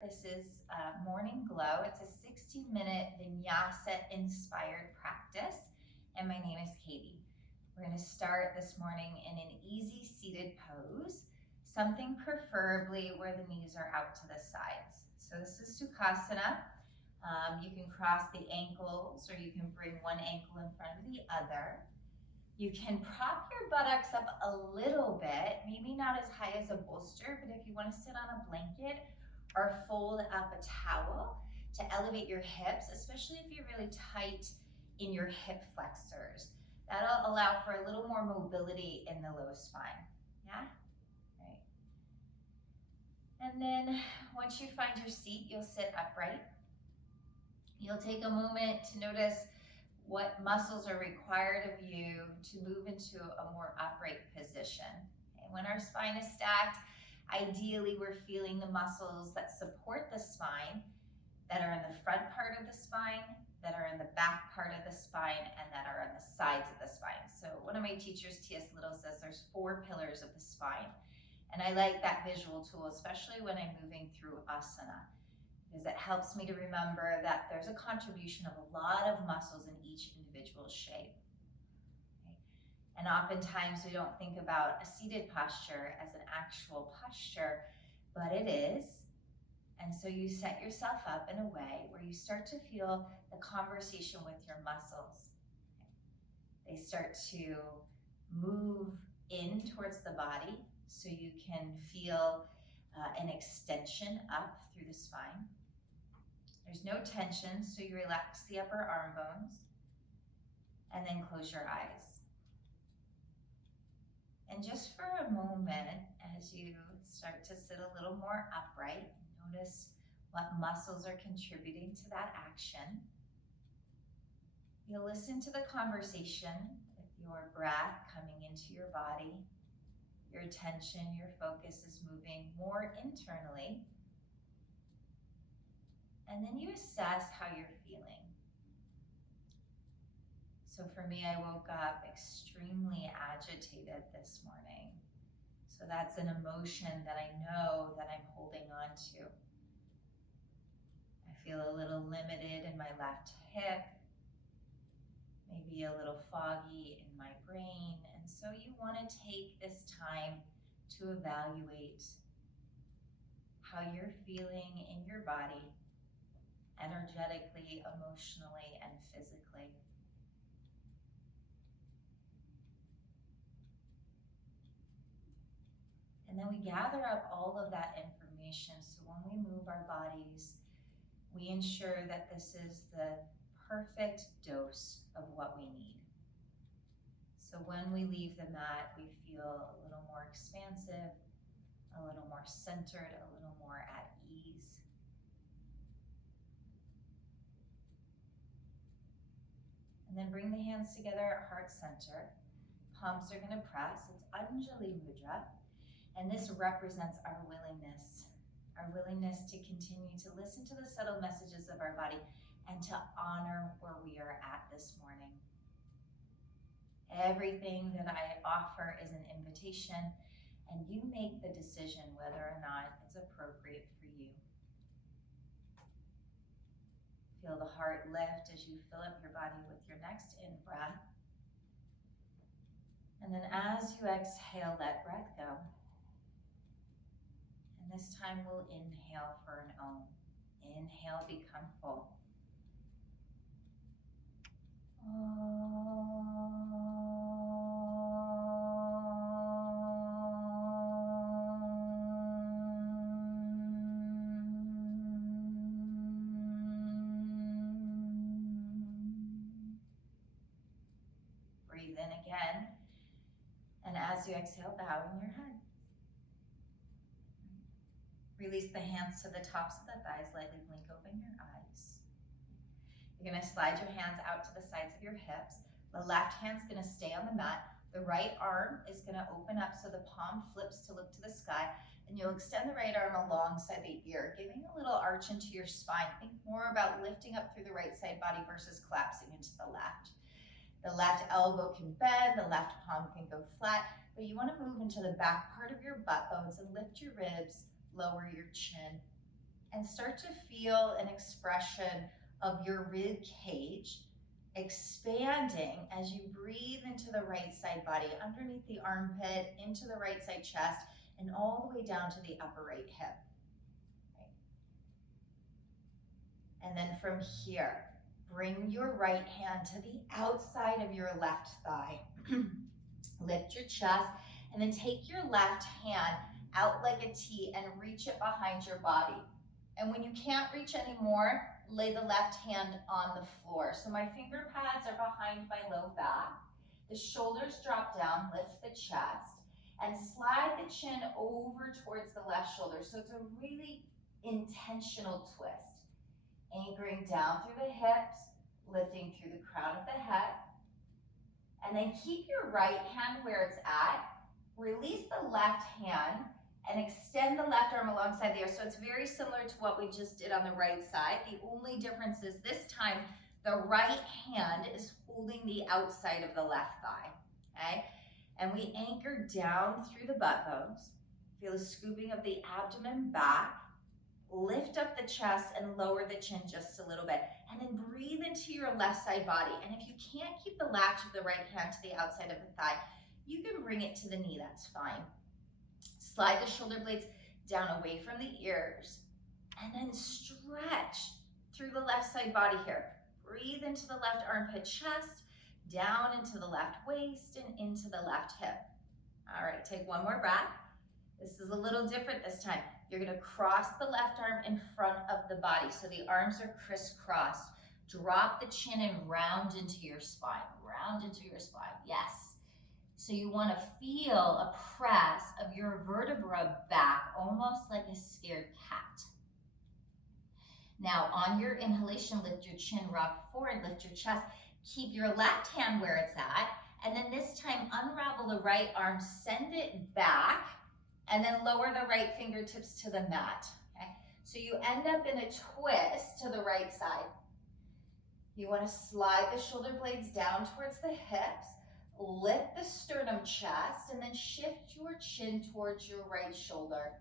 This is Morning Glow. It's a 60-minute vinyasa inspired practice, and my name is Katey. We're going to start this morning in an easy seated pose, something preferably where the knees are out to the sides. So this is Sukhasana. You can cross the ankles, or you can bring one ankle in front of the other. You can prop your buttocks up a little bit, maybe not as high as a bolster, but if you want to sit on a blanket or fold up a towel to elevate your hips, especially if you're really tight in your hip flexors. That'll allow for a little more mobility in the low spine, yeah? Right. And then once you find your seat, you'll sit upright. You'll take a moment to notice what muscles are required of you to move into a more upright position. Okay? When our spine is stacked, ideally, we're feeling the muscles that support the spine, that are in the front part of the spine, that are in the back part of the spine, and that are on the sides of the spine. So one of my teachers, T.S. Little, says there's 4 pillars of the spine. And I like that visual tool, especially when I'm moving through asana, because it helps me to remember that there's a contribution of a lot of muscles in each individual shape. And oftentimes we don't think about a seated posture as an actual posture, but it is. And so you set yourself up in a way where you start to feel the conversation with your muscles. They start to move in towards the body so you can feel an extension up through the spine. There's no tension, so you relax the upper arm bones and then close your eyes. And just for a moment, as you start to sit a little more upright, notice what muscles are contributing to that action. You'll listen to the conversation with your breath coming into your body. Your attention, your focus is moving more internally. And then you assess how you're feeling. So for me, I woke up extremely agitated this morning. So that's an emotion that I know that I'm holding on to. I feel a little limited in my left hip, maybe a little foggy in my brain. And so you want to take this time to evaluate how you're feeling in your body, energetically, emotionally, and physically. And then we gather up all of that information, so when we move our bodies, we ensure that this is the perfect dose of what we need. So when we leave the mat, we feel a little more expansive, a little more centered, a little more at ease. And then bring the hands together at heart center. Palms are going to press. It's Anjali Mudra. And this represents our willingness to continue to listen to the subtle messages of our body and to honor where we are at this morning. Everything that I offer is an invitation, and you make the decision whether or not it's appropriate for you. Feel the heart lift as you fill up your body with your next in-breath. And then as you exhale, let breath go. And this time we'll inhale for an Om. Inhale, become full. Breathe in again. And as you exhale, bowing your head. Release the hands to the tops of the thighs, lightly blink open your eyes. You're gonna slide your hands out to the sides of your hips. The left hand's gonna stay on the mat. The right arm is gonna open up so the palm flips to look to the sky, and you'll extend the right arm alongside the ear, giving a little arch into your spine. Think more about lifting up through the right side body versus collapsing into the left. The left elbow can bend, the left palm can go flat, but you wanna move into the back part of your butt bones and lift your ribs, lower your chin. and start to feel an expression of your rib cage expanding as you breathe into the right side body, underneath the armpit, into the right side chest, and all the way down to the upper right hip. And then from here, bring your right hand to the outside of your left thigh. Lift your chest, and then take your left hand out like a T and reach it behind your body. And when you can't reach anymore, lay the left hand on the floor. So my finger pads are behind my low back. The shoulders drop down, lift the chest, and slide the chin over towards the left shoulder. So it's a really intentional twist. Anchoring down through the hips, lifting through the crown of the head. And then keep your right hand where it's at. Release the left hand and extend the left arm alongside the ear. So it's very similar to what we just did on the right side. The only difference is this time, the right hand is holding the outside of the left thigh, okay? And we anchor down through the butt bones. Feel a scooping of the abdomen back. Lift up the chest and lower the chin just a little bit. And then breathe into your left side body. And if you can't keep the latch of the right hand to the outside of the thigh, you can bring it to the knee, that's fine. Slide the shoulder blades down away from the ears. And then stretch through the left side body here. Breathe into the left armpit chest, down into the left waist, and into the left hip. All right, take one more breath. This is a little different this time. You're gonna cross the left arm in front of the body. So the arms are crisscrossed. Drop the chin and round into your spine. Round into your spine, yes. So you wanna feel a press of your vertebra back, almost like a scared cat. Now on your inhalation, lift your chin, rock forward, lift your chest. Keep your left hand where it's at. And then this time, unravel the right arm, send it back, and then lower the right fingertips to the mat, okay? So you end up in a twist to the right side. You wanna slide the shoulder blades down towards the hips, lift the sternum chest, and then shift your chin towards your right shoulder.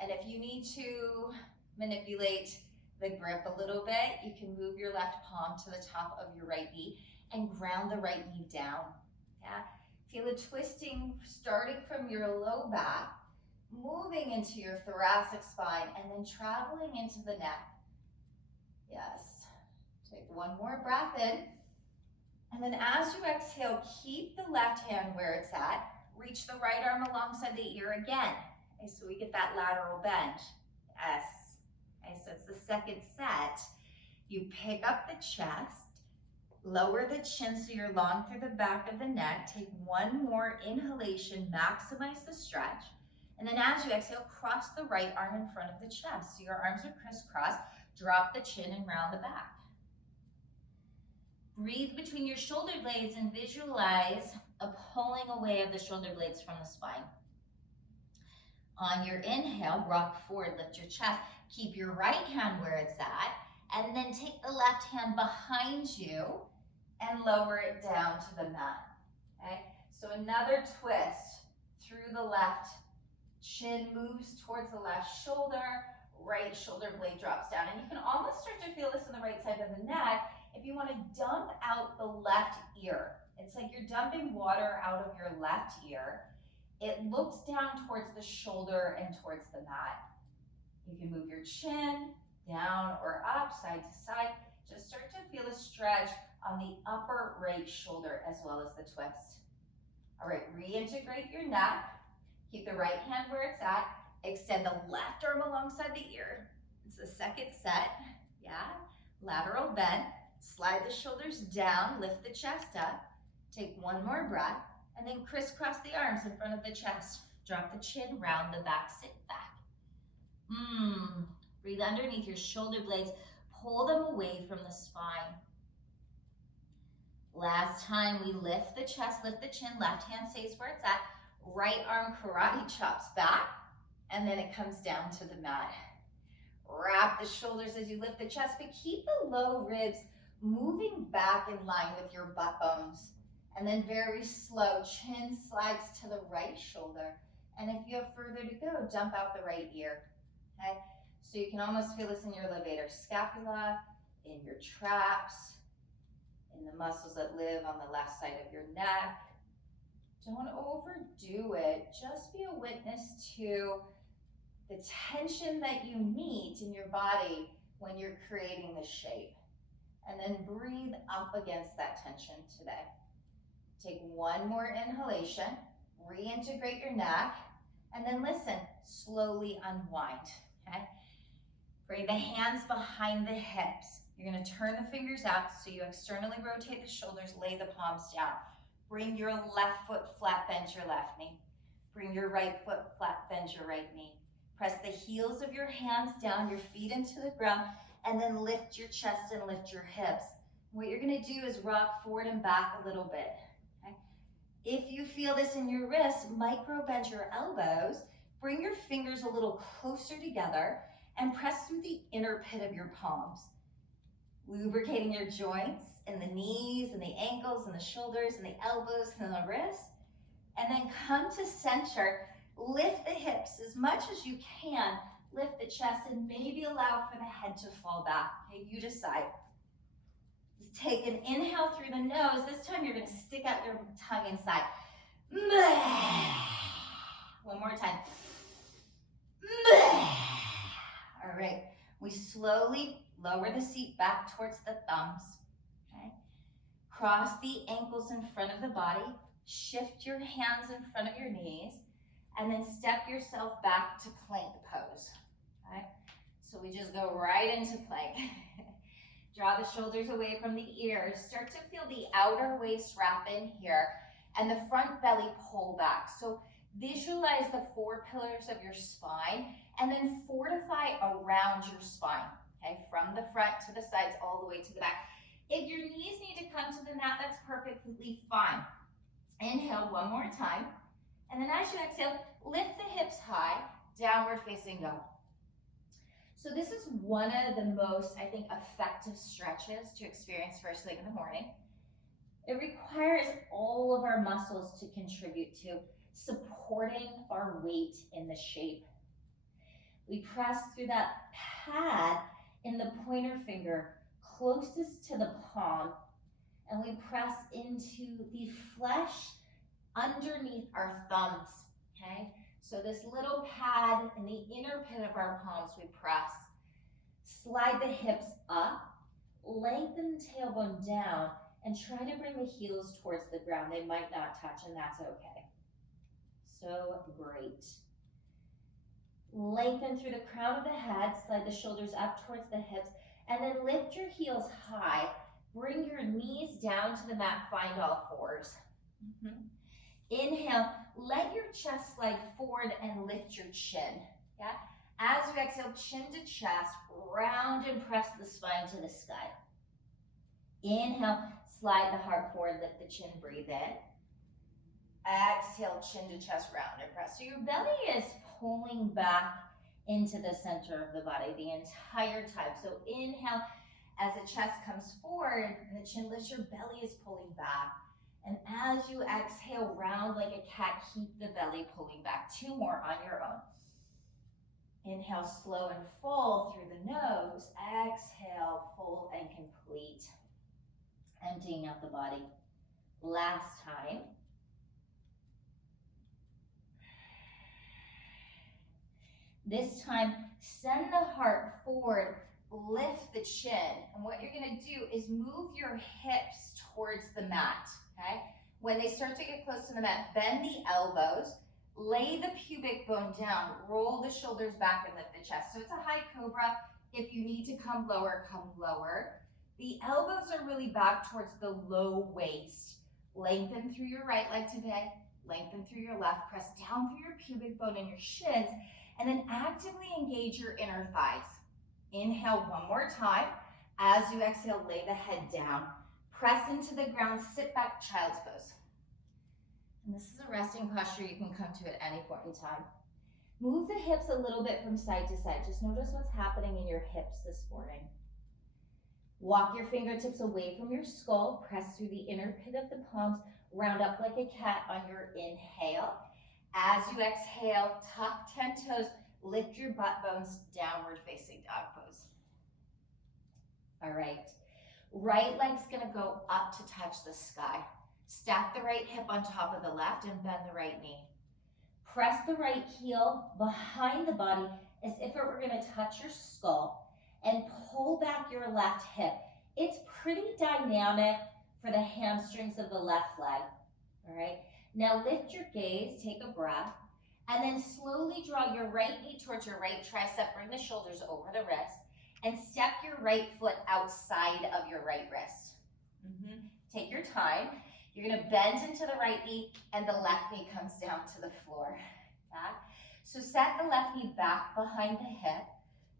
And if you need to manipulate the grip a little bit, you can move your left palm to the top of your right knee and ground the right knee down, yeah? Feel a twisting starting from your low back, moving into your thoracic spine, and then traveling into the neck. Yes. Take one more breath in. And then as you exhale, keep the left hand where it's at. Reach the right arm alongside the ear again. Okay, so we get that lateral bend. Yes. Okay, so it's the second set. You pick up the chest, lower the chin so you're long through the back of the neck. Take one more inhalation, maximize the stretch. And then as you exhale, cross the right arm in front of the chest. So your arms are crisscrossed. Drop the chin and round the back. Breathe between your shoulder blades and visualize a pulling away of the shoulder blades from the spine. On your inhale, rock forward, lift your chest. Keep your right hand where it's at, and then take the left hand behind you and lower it down to the mat, okay? So another twist through the left. Chin moves towards the left shoulder, right shoulder blade drops down. And you can almost start to feel this on the right side of the neck if you want to dump out the left ear. It's like you're dumping water out of your left ear. It looks down towards the shoulder and towards the mat. You can move your chin down or up, side to side. Just start to feel a stretch on the upper right shoulder as well as the twist. All right, reintegrate your neck. Keep the right hand where it's at. Extend the left arm alongside the ear. It's the second set, yeah? Lateral bend. Slide the shoulders down, lift the chest up. Take one more breath, and then crisscross the arms in front of the chest. Drop the chin, round the back, sit back. Breathe underneath your shoulder blades. Pull them away from the spine. Last time, we lift the chest, lift the chin, left hand stays where it's at. Right arm karate chops back, and then it comes down to the mat. Wrap the shoulders as you lift the chest, but keep the low ribs moving back in line with your butt bones. And then very slow, chin slides to the right shoulder. And if you have further to go, dump out the right ear, okay? So you can almost feel this in your levator scapula, in your traps, in the muscles that live on the left side of your neck. Don't overdo it. Just be a witness to the tension that you meet in your body when you're creating the shape. And then breathe up against that tension today. Take one more inhalation, reintegrate your neck, and then listen, slowly unwind, okay? Bring the hands behind the hips. You're gonna turn the fingers out so you externally rotate the shoulders, lay the palms down. Bring your left foot flat, bend your left knee. Bring your right foot flat, bend your right knee. Press the heels of your hands down, your feet into the ground, and then lift your chest and lift your hips. What you're gonna do is rock forward and back a little bit. Okay? If you feel this in your wrists, micro bend your elbows, bring your fingers a little closer together, and press through the inner pit of your palms. Lubricating your joints in the knees and the ankles and the shoulders and the elbows and the wrists. And then come to center, lift the hips as much as you can, lift the chest, and maybe allow for the head to fall back. Okay, you decide. Just take an inhale through the nose. This time you're gonna stick out your tongue inside. One more time. All right, we slowly lower the seat back towards the thumbs, okay? Cross the ankles in front of the body, shift your hands in front of your knees, and then step yourself back to plank pose, okay? So we just go right into plank. Draw the shoulders away from the ears. Start to feel the outer waist wrap in here and the front belly pull back. So visualize the 4 pillars of your spine and then fortify around your spine, okay? From the front to the sides, all the way to the back. If your knees need to come to the mat, that's perfectly fine. Inhale one more time. And then as you exhale, lift the hips high, downward facing dog. So this is one of the most, I think, effective stretches to experience first thing in the morning. It requires all of our muscles to contribute to supporting our weight in the shape. We press through that pad in the pointer finger closest to the palm, and we press into the flesh underneath our thumbs, okay? So this little pad in the inner pit of our palms, we press. Slide the hips up, lengthen the tailbone down, and try to bring the heels towards the ground. They might not touch, and that's okay. So great. Lengthen through the crown of the head, slide the shoulders up towards the hips, and then lift your heels high. Bring your knees down to the mat, find all fours. Inhale, let your chest slide forward and lift your chin. Yeah? As you exhale, chin to chest, round and press the spine to the sky. Inhale, slide the heart forward, lift the chin, breathe in. Exhale, chin to chest, round and press. So your belly is pulling back into the center of the body the entire time. So inhale, as the chest comes forward and the chin lifts, your belly is pulling back. And as you exhale, round like a cat, keep the belly pulling back. 2 more on your own. Inhale, slow and full through the nose. Exhale, full and complete. Emptying out the body. Last time. This time, send the heart forward, lift the chin. And what you're gonna do is move your hips towards the mat, okay? When they start to get close to the mat, bend the elbows, lay the pubic bone down, roll the shoulders back and lift the chest. So it's a high cobra. If you need to come lower, come lower. The elbows are really back towards the low waist. Lengthen through your right leg today, lengthen through your left, press down through your pubic bone and your shins, and then actively engage your inner thighs. Inhale one more time. As you exhale, lay the head down. Press into the ground, sit back, child's pose. And this is a resting posture you can come to at any point in time. Move the hips a little bit from side to side. Just notice what's happening in your hips this morning. Walk your fingertips away from your skull. Press through the inner pit of the palms. Round up like a cat on your inhale. As you exhale, tuck 10 toes, Lift your butt bones, downward facing dog pose. All right, right leg's gonna go up to touch the sky. Stack the right hip on top of the left and bend the right knee. Press the right heel behind the body as if it were gonna touch your skull and pull back your left hip. It's pretty dynamic for the hamstrings of the left leg, all right? Now lift your gaze, take a breath, and then slowly draw your right knee towards your right tricep, bring the shoulders over the wrist, and step your right foot outside of your right wrist. Take your time. You're gonna bend into the right knee and the left knee comes down to the floor. So set the left knee back behind the hip.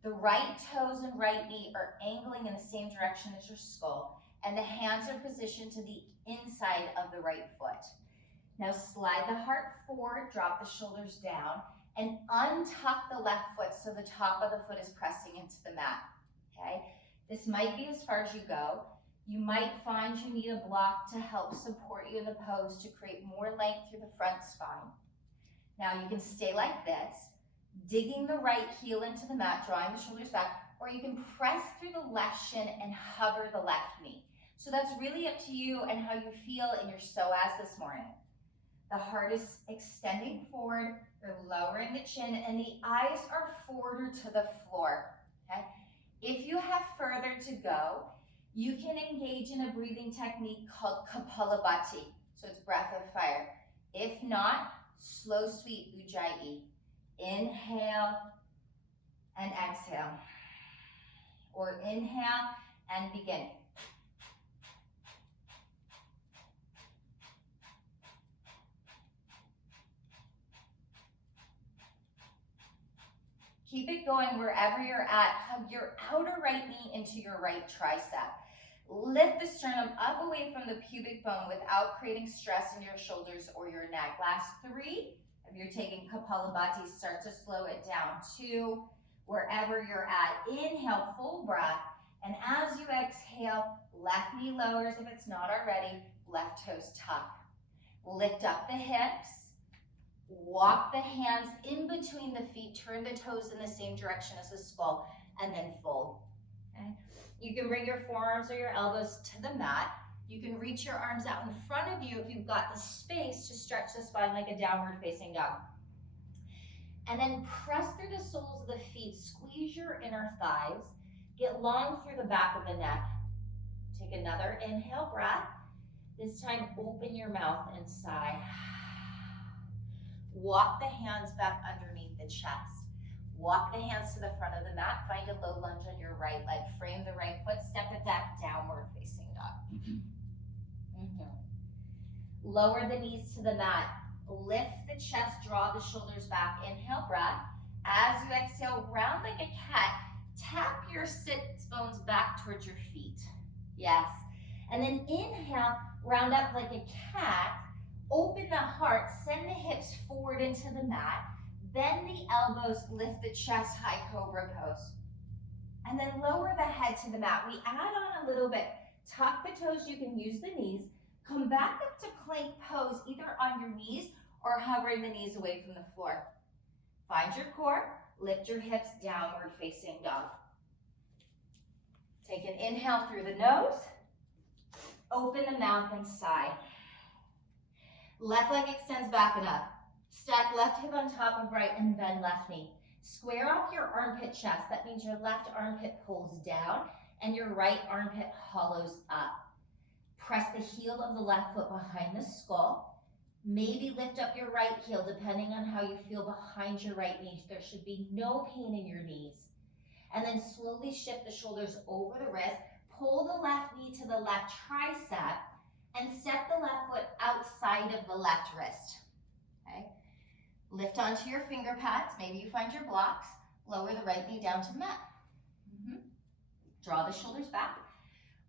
The right toes and right knee are angling in the same direction as your skull, and the hands are positioned to the inside of the right foot. Now slide the heart forward, drop the shoulders down, and untuck the left foot so the top of the foot is pressing into the mat, okay? This might be as far as you go. You might find you need a block to help support you in the pose to create more length through the front spine. Now you can stay like this, digging the right heel into the mat, drawing the shoulders back, or you can press through the left shin and hover the left knee. So that's really up to you and how you feel in your psoas this morning. The heart is extending forward, you're lowering the chin, and the eyes are forward to the floor, okay? If you have further to go, you can engage in a breathing technique called Kapalabhati. So it's breath of fire. If not, slow, sweet Ujjayi. Inhale and exhale. Or inhale and begin. Keep it going wherever you're at. Hug your outer right knee into your right tricep. Lift the sternum up away from the pubic bone without creating stress in your shoulders or your neck. Last 3. If you're taking Kapalabhati, start to slow it down. 2, wherever you're at. Inhale, full breath. And as you exhale, left knee lowers if it's not already. Left toes tuck. Lift up the hips. Walk the hands in between the feet, turn the toes in the same direction as the skull, and then fold. Okay? You can bring your forearms or your elbows to the mat. You can reach your arms out in front of you if you've got the space to stretch the spine like a downward facing dog. And then press through the soles of the feet, squeeze your inner thighs, get long through the back of the neck. Take another inhale breath. This time open your mouth and sigh. Walk the hands back underneath the chest. Walk the hands to the front of the mat. Find a low lunge on your right leg. Frame the right foot. Step it back, downward facing dog. Lower the knees to the mat. Lift the chest, draw the shoulders back. Inhale, breath. As you exhale, round like a cat. Tap your sits bones back towards your feet. Yes. And then inhale, round up like a cat. Open the heart, send the hips forward into the mat, bend the elbows, lift the chest, high cobra pose. And then lower the head to the mat. We add on a little bit. Tuck the toes, you can use the knees. Come back up to plank pose, either on your knees or hovering the knees away from the floor. Find your core, lift your hips, downward facing dog. Take an inhale through the nose, open the mouth and sigh. Left leg extends back and up. Stack left hip on top of right and bend left knee. Square off your armpit chest. That means your left armpit pulls down and your right armpit hollows up. Press the heel of the left foot behind the skull. Maybe lift up your right heel depending on how you feel behind your right knee. There should be no pain in your knees. And then slowly shift the shoulders over the wrist. Pull the left knee to the left tricep. And step the left foot outside of the left wrist, okay? Lift onto your finger pads. Maybe you find your blocks. Lower the right knee down to the mat. Draw the shoulders back.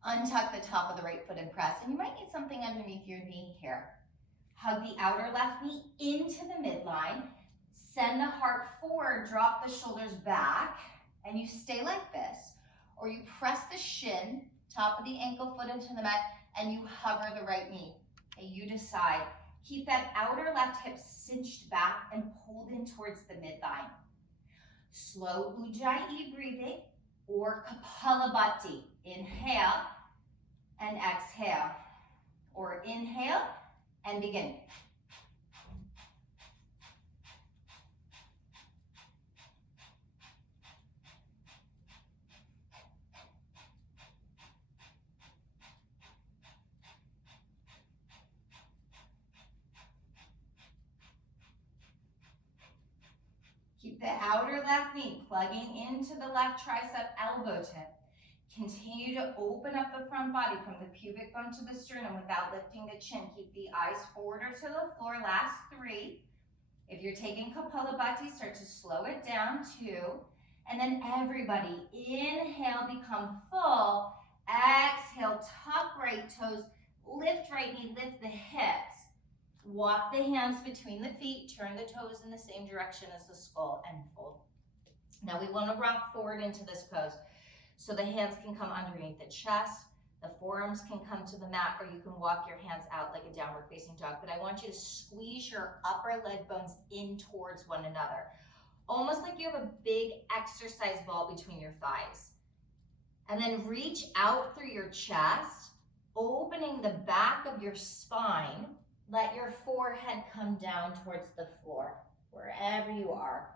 Untuck the top of the right foot and press. And you might need something underneath your knee here. Hug the outer left knee into the midline. Send the heart forward, drop the shoulders back, and you stay like this. Or you press the shin, top of the ankle foot into the mat, and you hover the right knee. Okay, you decide. Keep that outer left hip cinched back and pulled in towards the midline. Slow Ujjayi breathing or Kapalabhati. Inhale and exhale. Or inhale and begin. Keep the outer left knee plugging into the left tricep elbow tip. Continue to open up the front body from the pubic bone to the sternum without lifting the chin. Keep the eyes forward or to the floor. Last 3. If you're taking Kapalabhati, start to slow it down. 2. And then everybody, inhale, become full. Exhale, tuck right toes, lift right knee, lift the hips. Walk the hands between the feet, turn the toes in the same direction as the skull, and fold. Now we want to rock forward into this pose. So the hands can come underneath the chest, the forearms can come to the mat, or you can walk your hands out like a downward facing dog. But I want you to squeeze your upper leg bones in towards one another. Almost like you have a big exercise ball between your thighs. And then reach out through your chest, opening the back of your spine. Let your forehead come down towards the floor, wherever you are.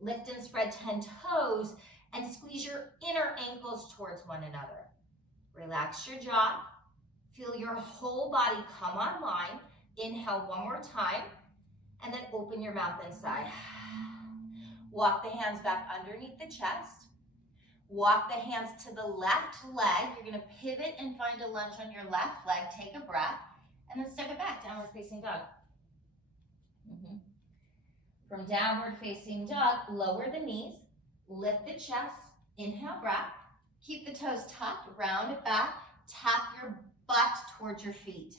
Lift and spread 10 toes and squeeze your inner ankles towards one another. Relax your jaw. Feel your whole body come online. Inhale one more time, and then open your mouth inside. Walk the hands back underneath the chest. Walk the hands to the left leg. You're gonna pivot and find a lunge on your left leg. Take a breath. And then step it back, downward facing dog. From downward facing dog, lower the knees, lift the chest, inhale, breath. Keep the toes tucked, round it back, tap your butt towards your feet.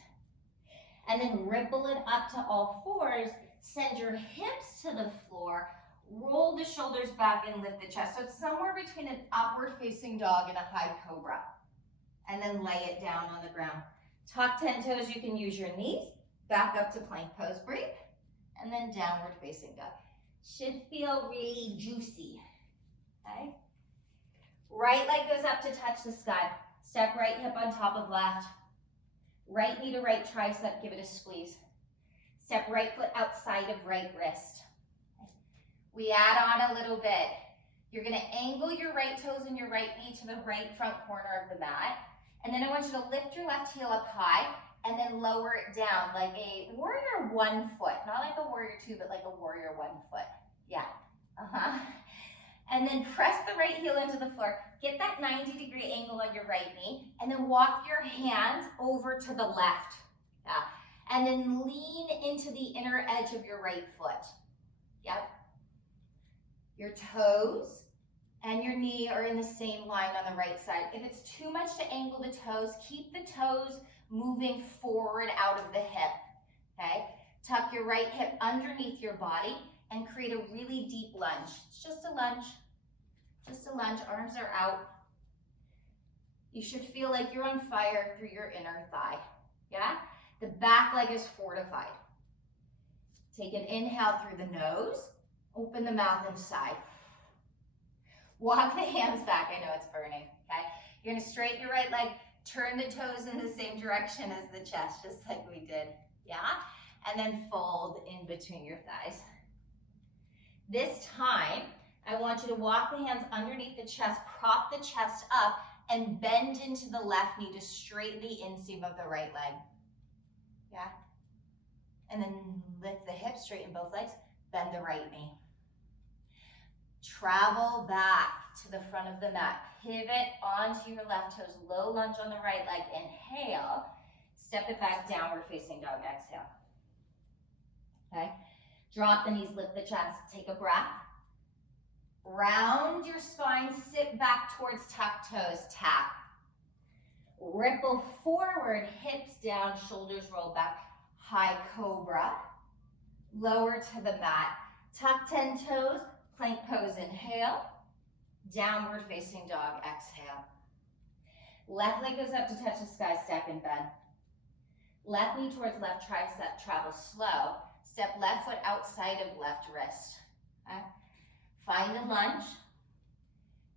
And then ripple it up to all fours, send your hips to the floor, roll the shoulders back and lift the chest. So it's somewhere between an upward facing dog and a high cobra. And then lay it down on the ground. Tuck 10 toes, you can use your knees, back up to plank pose, breathe, and then downward facing dog. Should feel really juicy, okay? Right leg goes up to touch the sky. Step right hip on top of left. Right knee to right tricep, give it a squeeze. Step right foot outside of right wrist. We add on a little bit. You're gonna angle your right toes and your right knee to the right front corner of the mat. And then I want you to lift your left heel up high and then lower it down like a warrior 1 foot. Not like a warrior 2, but like a warrior 1 foot. Yeah. And then press the right heel into the floor. Get that 90-degree angle on your right knee. And then walk your hands over to the left. Yeah. And then lean into the inner edge of your right foot. Yep. Your toes and your knee are in the same line on the right side. If it's too much to angle the toes, keep the toes moving forward out of the hip, okay? Tuck your right hip underneath your body and create a really deep lunge. It's just a lunge, arms are out. You should feel like you're on fire through your inner thigh, yeah? The back leg is fortified. Take an inhale through the nose, open the mouth inside. Walk the hands back, I know it's burning, okay? You're gonna straighten your right leg, turn the toes in the same direction as the chest, just like we did, yeah? And then fold in between your thighs. This time, I want you to walk the hands underneath the chest, prop the chest up, and bend into the left knee to straighten the inseam of the right leg, yeah? And then lift the hips, straighten both legs, bend the right knee. Travel back to the front of the mat. Pivot onto your left toes. Low lunge on the right leg. Inhale. Step it back, downward facing dog. Exhale. Okay. Drop the knees, lift the chest. Take a breath. Round your spine. Sit back towards tuck toes. Tap. Ripple forward. Hips down. Shoulders roll back. High cobra. Lower to the mat. Tuck 10 toes. Plank pose, inhale. Downward facing dog, exhale. Left leg goes up to touch the sky, step in bend. Left knee towards left tricep, travel slow. Step left foot outside of left wrist. Okay? Find a lunge.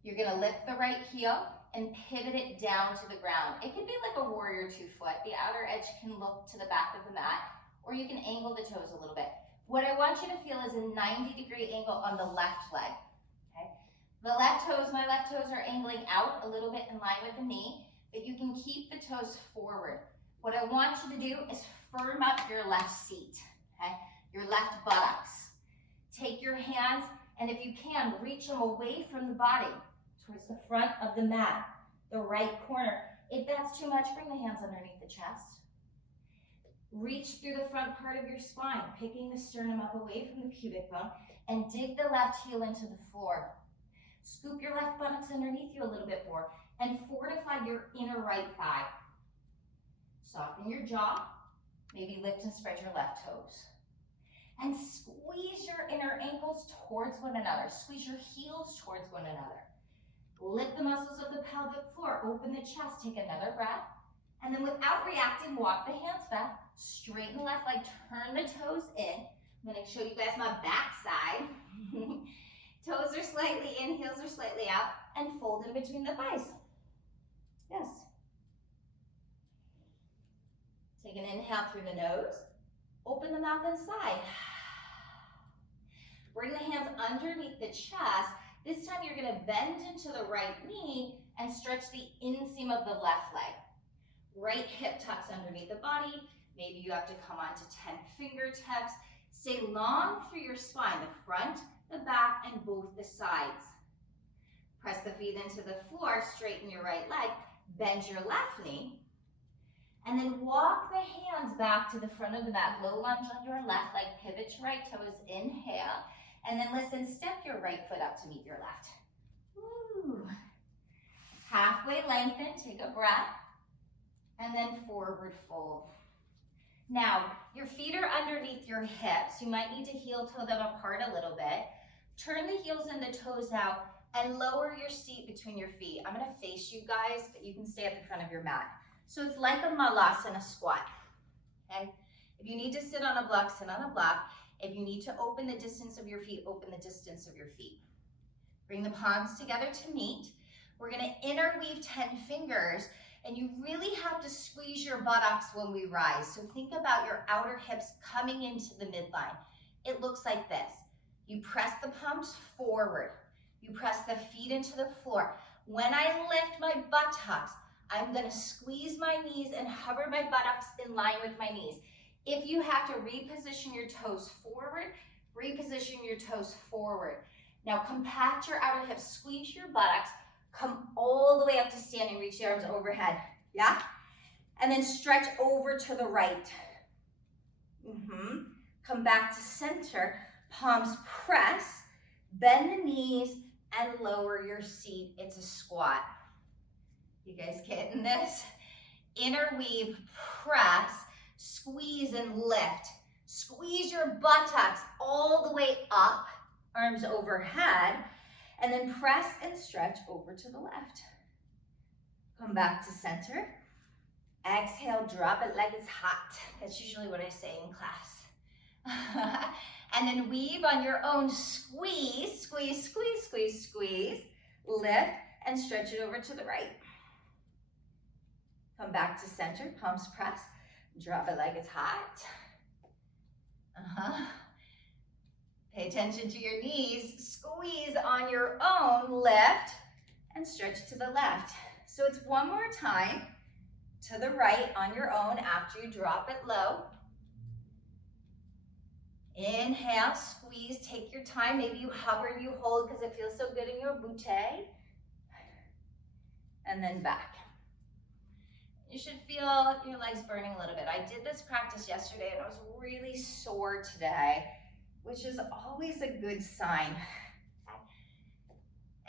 You're gonna lift the right heel and pivot it down to the ground. It can be like a warrior 2-foot. The outer edge can look to the back of the mat, or you can angle the toes a little bit. What I want you to feel is a 90-degree angle on the left leg, okay? The left toes, my left toes are angling out a little bit in line with the knee, but you can keep the toes forward. What I want you to do is firm up your left seat, okay? Your left buttocks. Take your hands, and if you can, reach them away from the body towards the front of the mat, the right corner. If that's too much, bring the hands underneath the chest. Reach through the front part of your spine, picking the sternum up away from the pubic bone, and dig the left heel into the floor. Scoop your left buttocks underneath you a little bit more, and fortify your inner right thigh. Soften your jaw, maybe lift and spread your left toes. And squeeze your inner ankles towards one another. Squeeze your heels towards one another. Lift the muscles of the pelvic floor, open the chest, take another breath. And then without reacting, walk the hands back, straighten the left leg, turn the toes in. I'm gonna show you guys my back side. Toes are slightly in, heels are slightly out, and fold in between the thighs. Yes. Take an inhale through the nose, open the mouth and sigh. Bring the hands underneath the chest. This time you're gonna bend into the right knee and stretch the inseam of the left leg. Right hip tucks underneath the body. Maybe you have to come onto 10 fingertips. Stay long through your spine, the front, the back, and both the sides. Press the feet into the floor, straighten your right leg, bend your left knee, and then walk the hands back to the front of the mat. Low lunge on your left leg, pivot to right toes, inhale, and then listen, step your right foot up to meet your left. Woo. Halfway lengthen, take a breath, and then forward fold. Now, your feet are underneath your hips. You might need to heel toe them apart a little bit. Turn the heels and the toes out and lower your seat between your feet. I'm gonna face you guys, but you can stay at the front of your mat. So it's like a malasana squat, okay? If you need to sit on a block, sit on a block. If you need to open the distance of your feet, open the distance of your feet. Bring the palms together to meet. We're gonna interweave 10 fingers, and you really have to squeeze your buttocks when we rise. So think about your outer hips coming into the midline. It looks like this. You press the palms forward. You press the feet into the floor. When I lift my buttocks, I'm gonna squeeze my knees and hover my buttocks in line with my knees. If you have to reposition your toes forward, reposition your toes forward. Now compact your outer hips, squeeze your buttocks, come all the way up to standing, reach the arms overhead, yeah? And then stretch over to the right. Come back to center, palms press, bend the knees, and lower your seat. It's a squat. You guys getting this? Interweave, press, squeeze and lift. Squeeze your buttocks all the way up, arms overhead, and then press and stretch over to the left. Come back to center. Exhale, drop it like it's hot. That's usually what I say in class. And then weave on your own, squeeze, squeeze, squeeze, squeeze, squeeze. Lift and stretch it over to the right. Come back to center, palms press. Drop it like it's hot. Pay attention to your knees. Squeeze on your own, lift, and stretch to the left. So it's one more time to the right on your own after you drop it low. Inhale, squeeze, take your time. Maybe you hover, you hold because it feels so good in your butte. And then back. You should feel your legs burning a little bit. I did this practice yesterday and I was really sore today, which is always a good sign.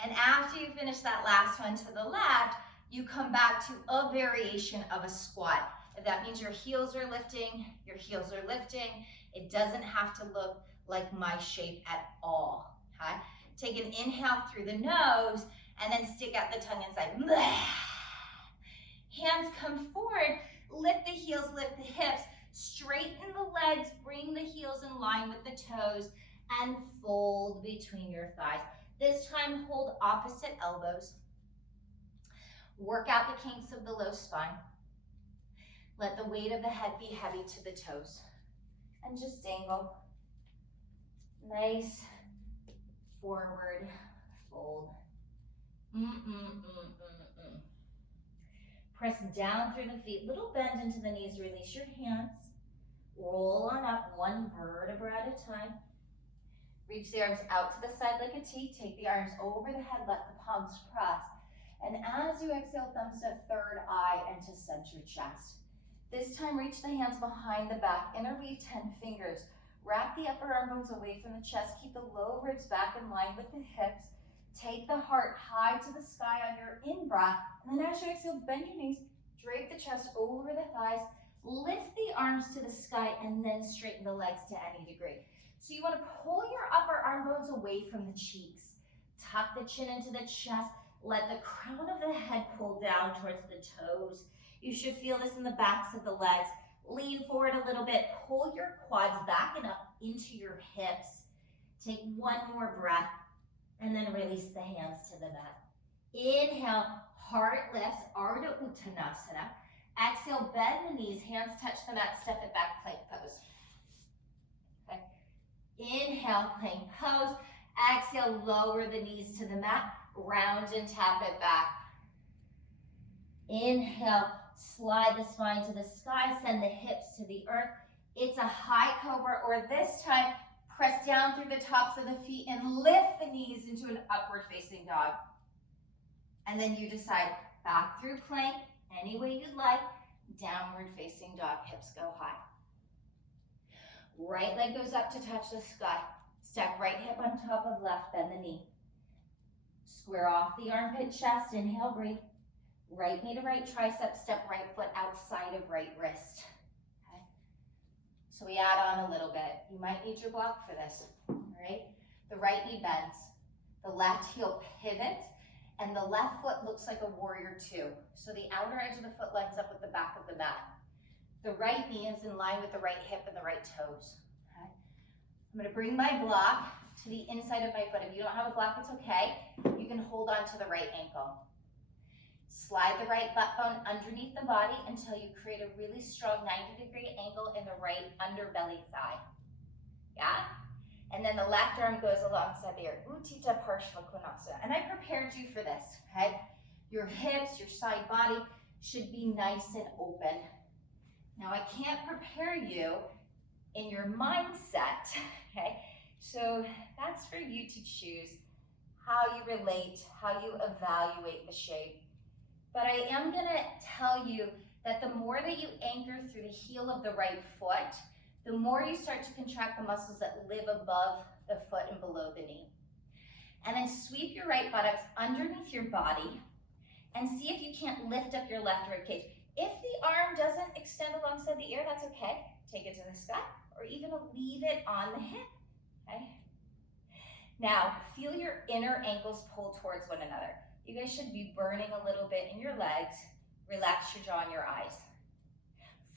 And after you finish that last one to the left, you come back to a variation of a squat. If that means your heels are lifting, your heels are lifting. It doesn't have to look like my shape at all, okay? Take an inhale through the nose and then stick out the tongue inside. Hands come forward, lift the heels, lift the hips, straighten the legs, bring the heels in line with the toes, and fold between your thighs. This time, hold opposite elbows. Work out the kinks of the low spine. Let the weight of the head be heavy to the toes. And just angle. Nice forward fold. Press down through the feet. Little bend into the knees. Release your hands. Roll on up, one vertebra at a time. Reach the arms out to the side like a T. Take the arms over the head. Let the palms cross. And as you exhale, thumbs to third eye and to center chest. This time, reach the hands behind the back. Interweave 10 fingers. Wrap the upper arm bones away from the chest. Keep the low ribs back in line with the hips. Take the heart high to the sky on your in-breath. And then as you exhale, bend your knees. Drape the chest over the thighs. Lift the arms to the sky and then straighten the legs to any degree. So you want to pull your upper arm bones away from the cheeks. Tuck the chin into the chest. Let the crown of the head pull down towards the toes. You should feel this in the backs of the legs. Lean forward a little bit. Pull your quads back and up into your hips. Take one more breath and then release the hands to the mat. Inhale, heart lifts, Ardha Uttanasana. Exhale, bend the knees, hands touch the mat, step it back, plank pose. Okay. Inhale, plank pose. Exhale, lower the knees to the mat, round and tap it back. Inhale, slide the spine to the sky, send the hips to the earth. It's a high cobra, or this time, press down through the tops of the feet and lift the knees into an upward facing dog. And then you decide, back through plank, any way you'd like, downward facing dog, hips go high. Right leg goes up to touch the sky. Step right hip on top of left, bend the knee. Square off the armpit, chest, inhale, breathe. Right knee to right tricep, step right foot outside of right wrist. Okay. So we add on a little bit. You might need your block for this, all right? The right knee bends, the left heel pivots, and the left foot looks like a warrior two. So the outer edge of the foot lines up with the back of the mat. The right knee is in line with the right hip and the right toes. Okay. I'm gonna bring my block to the inside of my foot. If you don't have a block, it's okay. You can hold on to the right ankle. Slide the right butt bone underneath the body until you create a really strong 90-degree angle in the right underbelly thigh. Yeah? And then the left arm goes alongside the ear. Utthita Parshva Konasana. And I prepared you for this, okay? Your hips, your side body should be nice and open. Now I can't prepare you in your mindset, okay? So that's for you to choose how you relate, how you evaluate the shape. But I am gonna tell you that the more that you anchor through the heel of the right foot, the more you start to contract the muscles that live above the foot and below the knee. And then sweep your right buttocks underneath your body and see if you can't lift up your left rib cage. If the arm doesn't extend alongside the ear, that's okay. Take it to the sky or even leave it on the hip, okay? Now, feel your inner ankles pull towards one another. You guys should be burning a little bit in your legs. Relax your jaw and your eyes.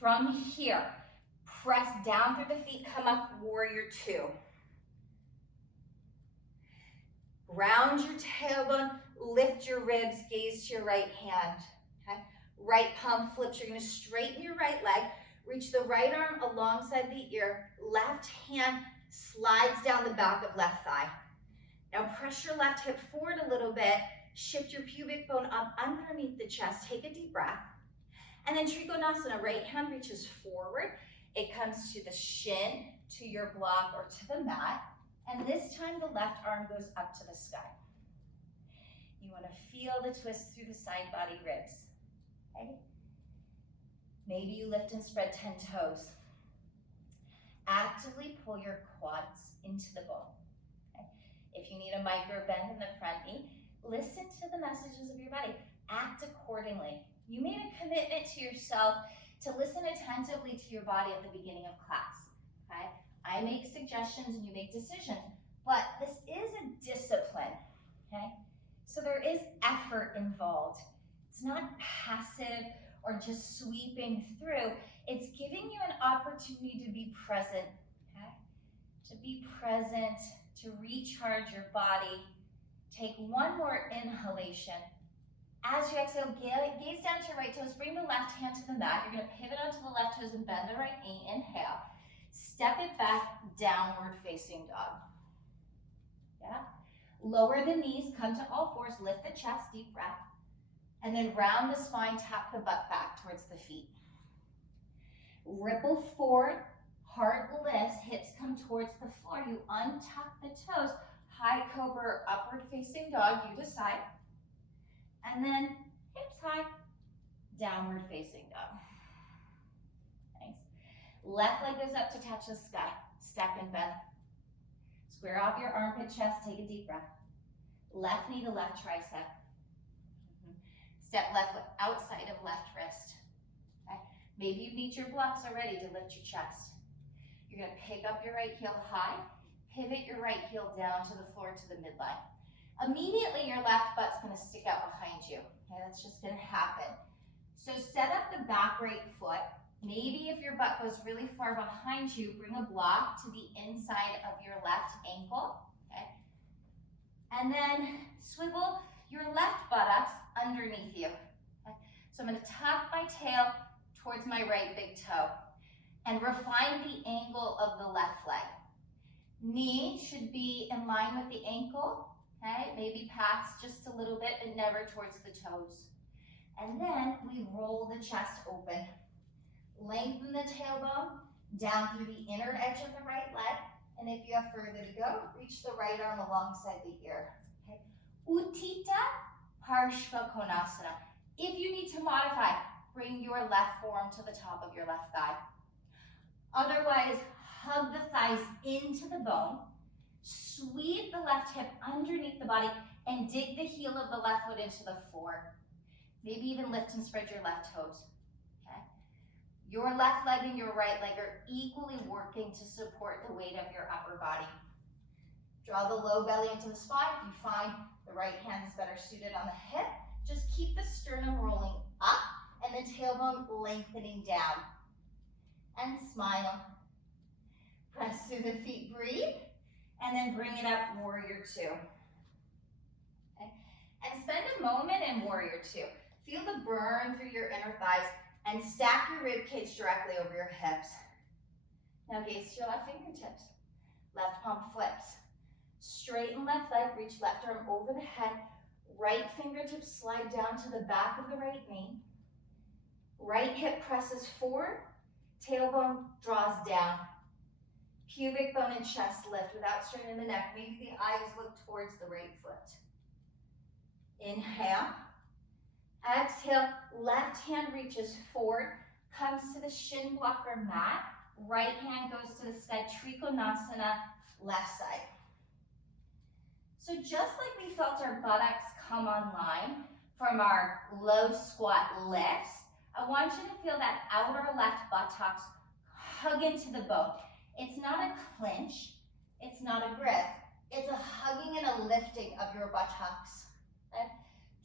From here, press down through the feet, come up, warrior two. Round your tailbone, lift your ribs, gaze to your right hand. Okay? Right palm flips, you're gonna straighten your right leg, reach the right arm alongside the ear, left hand slides down the back of left thigh. Now press your left hip forward a little bit, shift your pubic bone up underneath the chest, take a deep breath. And then Trikonasana, right hand reaches forward. It comes to the shin, to your block, or to the mat. And this time the left arm goes up to the sky. You want to feel the twist through the side body ribs. Okay? Maybe you lift and spread 10 toes. Actively pull your quads into the bone. Okay? If you need a micro bend in the front knee, listen to the messages of your body. Act accordingly. You made a commitment to yourself to listen attentively to your body at the beginning of class, okay? I make suggestions and you make decisions, but this is a discipline, okay? So there is effort involved. It's not passive or just sweeping through. It's giving you an opportunity to be present, okay? to be present, to recharge your body. Take one more inhalation. As you exhale, gaze down to your right toes, bring the left hand to the mat. You're gonna pivot onto the left toes and bend the right knee. Inhale. Step it back, downward facing dog. Yeah. Lower the knees, come to all fours, lift the chest, deep breath. And then round the spine, tap the butt back towards the feet. Ripple forward, heart lifts, hips come towards the floor. You untuck the toes, high cobra or upward facing dog, you decide. And then hips high, downward facing dog. Nice. Left leg goes up to touch the sky, second bend. Square off your armpit, chest, take a deep breath. Left knee to left tricep. Step left foot outside of left wrist. Okay. Maybe you need your blocks already to lift your chest. You're gonna pick up your right heel high, pivot your right heel down to the floor to the midline. Immediately your left butt's gonna stick out behind you. Okay, that's just gonna happen. So set up the back right foot. Maybe if your butt goes really far behind you, bring a block to the inside of your left ankle, okay? And then swivel your left buttocks underneath you. Okay? So I'm gonna tuck my tail towards my right big toe and refine the angle of the left leg. Knee should be in line with the ankle, okay? Maybe past just a little bit, but never towards the toes. And then we roll the chest open. Lengthen the tailbone down through the inner edge of the right leg. And if you have further to go, reach the right arm alongside the ear. Okay. Uttita Parshva Konasana. If you need to modify, bring your left forearm to the top of your left thigh. Otherwise, hug the thighs into the bone. Sweep the left hip underneath the body and dig the heel of the left foot into the floor. Maybe even lift and spread your left toes. Your left leg and your right leg are equally working to support the weight of your upper body. Draw the low belly into the spine. If you find the right hand is better suited on the hip, just keep the sternum rolling up and the tailbone lengthening down. And smile. Press through the feet, breathe, and then bring it up, warrior two. Okay. And spend a moment in warrior two. Feel the burn through your inner thighs and stack your rib cage directly over your hips. Now gaze to your left fingertips. Left palm flips. Straighten left leg, reach left arm over the head. Right fingertips slide down to the back of the right knee. Right hip presses forward. Tailbone draws down. Pubic bone and chest lift without straightening the neck. Maybe the eyes look towards the right foot. Inhale. Exhale, left hand reaches forward, comes to the shin blocker mat. Right hand goes to the sky, Trikonasana, left side. So just like we felt our buttocks come online from our low squat lifts, I want you to feel that outer left buttocks hug into the bone. It's not a clinch, it's not a grip, it's a hugging and a lifting of your buttocks. Okay?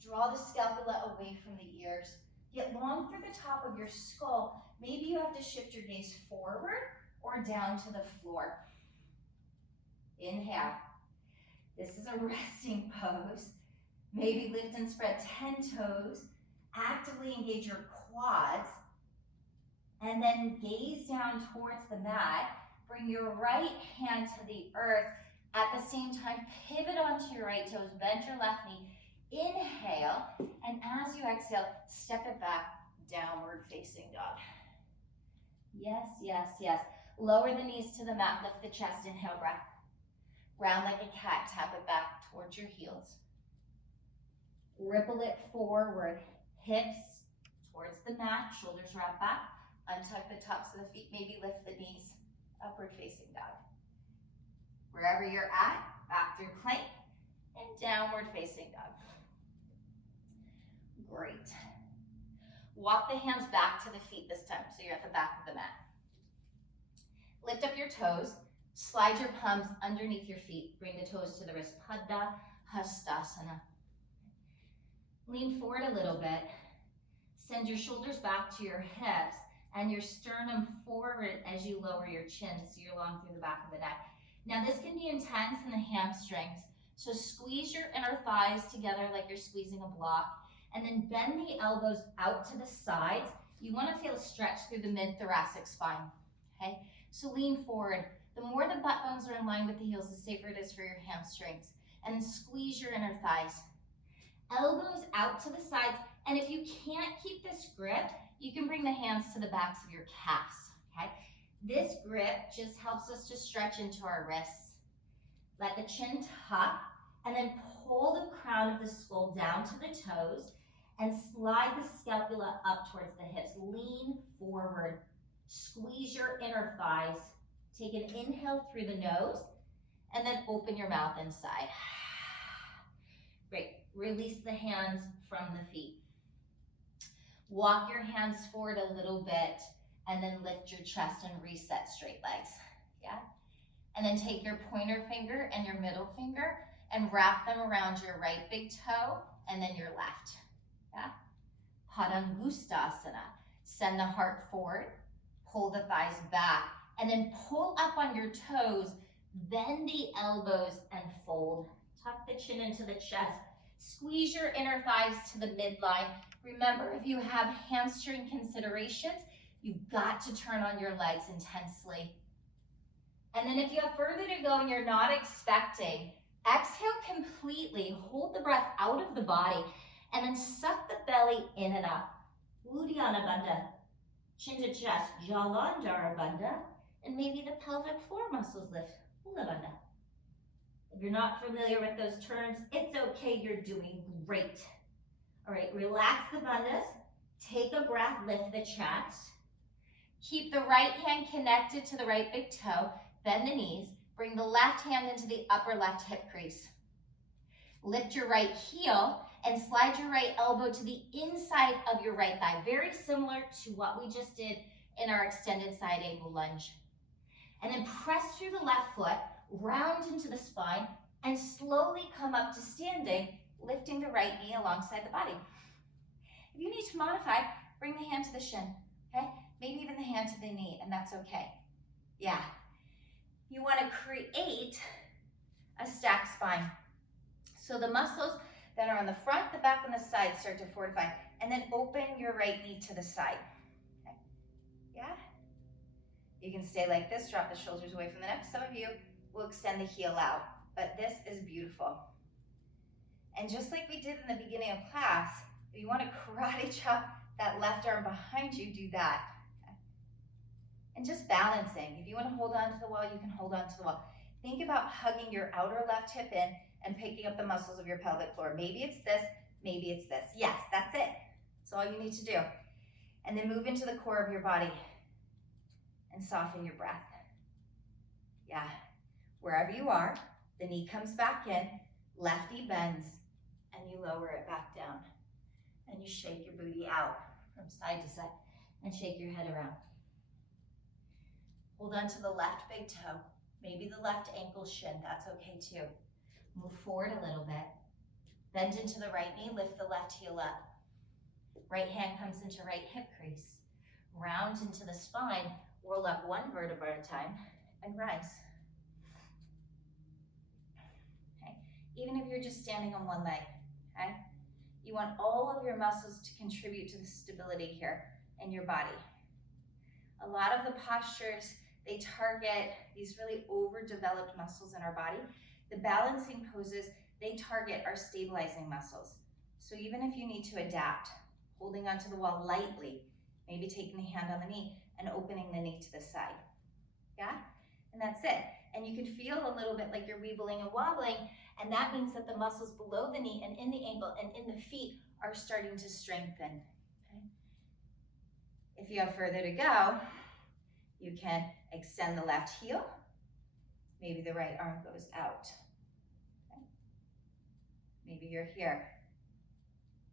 Draw the scapula away from the ears. Get long through the top of your skull. Maybe you have to shift your gaze forward or down to the floor. Inhale. This is a resting pose. Maybe lift and spread 10 toes. Actively engage your quads. And then gaze down towards the mat. Bring your right hand to the earth. At the same time, pivot onto your right toes. Bend your left knee. Inhale, and as you exhale, step it back, downward facing dog. Yes, yes, yes. Lower the knees to the mat, lift the chest, inhale, breath. Round like a cat, tap it back towards your heels. Ripple it forward, hips towards the mat, shoulders wrap back, untuck the tops of the feet, maybe lift the knees, upward facing dog. Wherever you're at, back through plank, and downward facing dog. Great. Walk the hands back to the feet this time, so you're at the back of the mat. Lift up your toes, slide your palms underneath your feet, bring the toes to the wrist, Padma Hastasana. Lean forward a little bit, send your shoulders back to your hips and your sternum forward as you lower your chin, so you're long through the back of the neck. Now this can be intense in the hamstrings. So squeeze your inner thighs together like you're squeezing a block, and then bend the elbows out to the sides. You want to feel a stretch through the mid-thoracic spine, okay? So lean forward. The more the butt bones are in line with the heels, the safer it is for your hamstrings. And then squeeze your inner thighs. Elbows out to the sides, and if you can't keep this grip, you can bring the hands to the backs of your calves, okay? This grip just helps us to stretch into our wrists. Let the chin tuck, and then pull the crown of the skull down to the toes, and slide the scapula up towards the hips. Lean forward, squeeze your inner thighs. Take an inhale through the nose, and then open your mouth inside. Great, release the hands from the feet. Walk your hands forward a little bit, and then lift your chest and reset straight legs, yeah? And then take your pointer finger and your middle finger and wrap them around your right big toe and then your left, yeah? Padangustasana. Send the heart forward, pull the thighs back, and then pull up on your toes, bend the elbows and fold. Tuck the chin into the chest. Squeeze your inner thighs to the midline. Remember, if you have hamstring considerations, you've got to turn on your legs intensely. And then if you have further to go and you're not expecting, exhale completely, hold the breath out of the body, and then suck the belly in and up. Uddiyana Bandha, chin to chest, Jalandhara Bandha, and maybe the pelvic floor muscles lift, Hula Bandha. If you're not familiar with those terms, it's okay, you're doing great. All right, relax the bandhas, take a breath, lift the chest. Keep the right hand connected to the right big toe, bend the knees, bring the left hand into the upper left hip crease. Lift your right heel and slide your right elbow to the inside of your right thigh, very similar to what we just did in our extended side angle lunge. And then press through the left foot, round into the spine, and slowly come up to standing, lifting the right knee alongside the body. If you need to modify, bring the hand to the shin, okay? Maybe even the hand to the knee, and that's okay. Yeah. You want to create a stacked spine. So the muscles that are on the front, the back, and the side start to fortify. And then open your right knee to the side. Okay. Yeah? You can stay like this, drop the shoulders away from the neck. Some of you will extend the heel out, but this is beautiful. And just like we did in the beginning of class, if you want to karate chop that left arm behind you, do that. Okay. And just balancing. If you want to hold on to the wall, you can hold on to the wall. Think about hugging your outer left hip in and picking up the muscles of your pelvic floor. Maybe it's this, maybe it's this. Yes, that's it. That's all you need to do. And then move into the core of your body and soften your breath. Yeah. Wherever you are, the knee comes back in, left knee bends, and you lower it back down. And you shake your booty out from side to side and shake your head around. Hold on to the left big toe, maybe the left ankle shin, that's okay too. Move forward a little bit. Bend into the right knee, lift the left heel up. Right hand comes into right hip crease. Round into the spine, roll up one vertebra at a time, and rise. Okay. Even if you're just standing on one leg, okay? You want all of your muscles to contribute to the stability here in your body. A lot of the postures, they target these really overdeveloped muscles in our body. The balancing poses, they target our stabilizing muscles. So even if you need to adapt, holding onto the wall lightly, maybe taking the hand on the knee and opening the knee to the side, yeah? And that's it. And you can feel a little bit like you're weebling and wobbling, and that means that the muscles below the knee and in the ankle and in the feet are starting to strengthen, okay? If you have further to go, you can extend the left heel. Maybe the right arm goes out. Okay. Maybe you're here,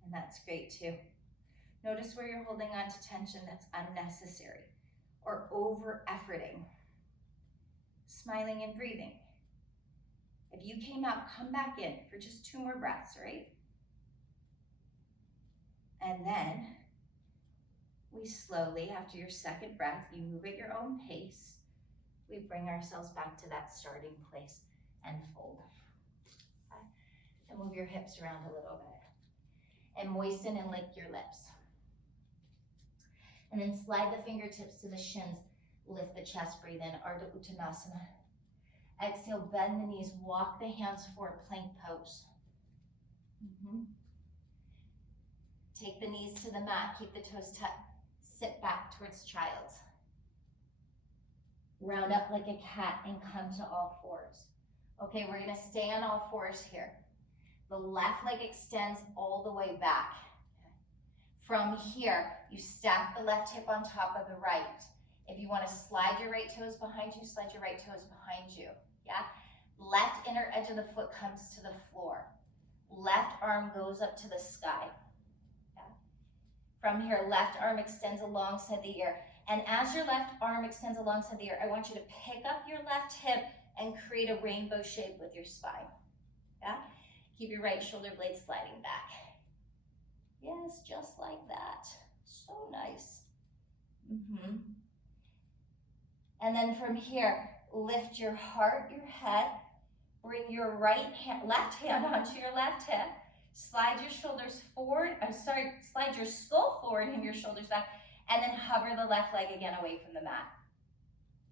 and that's great too. Notice where you're holding on to tension that's unnecessary or over-efforting. Smiling and breathing. If you came out, come back in for just 2 more breaths, right? And then we slowly, after your second breath, you move at your own pace. we bring ourselves back to that starting place and fold. Okay? And move your hips around a little bit. And moisten and lick your lips. And then slide the fingertips to the shins. Lift the chest, breathe in, Ardha Uttanasana. Exhale, bend the knees, walk the hands forward, plank pose. Take the knees to the mat, keep the toes tucked. Sit back towards child's. Round up like a cat and come to all fours. Okay, we're gonna stay on all fours here. The left leg extends all the way back. From here, you stack the left hip on top of the right. If you want to slide your right toes behind you, slide your right toes behind you. Yeah? Left inner edge of the foot comes to the floor. Left arm goes up to the sky. Yeah? From here, left arm extends alongside the ear. And as your left arm extends alongside the ear, I want you to pick up your left hip and create a rainbow shape with your spine. Yeah? Keep your right shoulder blade sliding back. Yes, just like that. So nice. And then from here, lift your heart, your head, bring your left hand onto your left hip, slide your shoulders forward, slide your skull forward and your shoulders back, and then hover the left leg again away from the mat.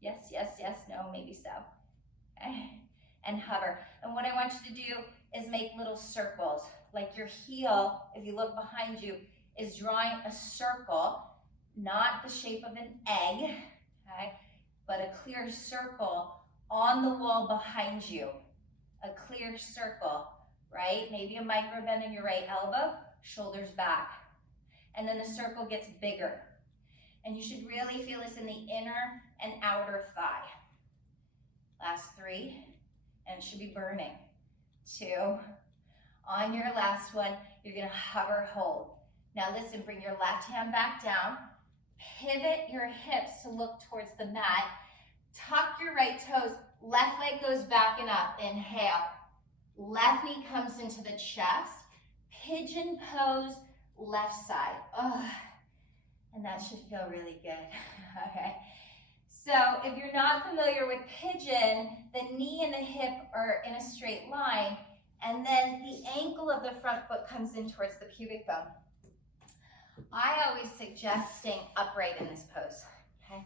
Yes, yes, yes, no, maybe so. Okay. And hover. And what I want you to do is make little circles. Like your heel, if you look behind you, is drawing a circle, not the shape of an egg, okay, but a clear circle on the wall behind you. A clear circle, right? Maybe a micro bend in your right elbow, shoulders back. And then the circle gets bigger. And you should really feel this in the inner and outer thigh. Last 3, and it should be burning. 2. On your last one, you're gonna hover, hold. Now listen, bring your left hand back down, pivot your hips to look towards the mat, tuck your right toes, left leg goes back and up, inhale. Left knee comes into the chest, pigeon pose, left side. Oh, and that should feel really good, okay? So if you're not familiar with pigeon, the knee and the hip are in a straight line, and then the ankle of the front foot comes in towards the pubic bone. I always suggest staying upright in this pose, okay?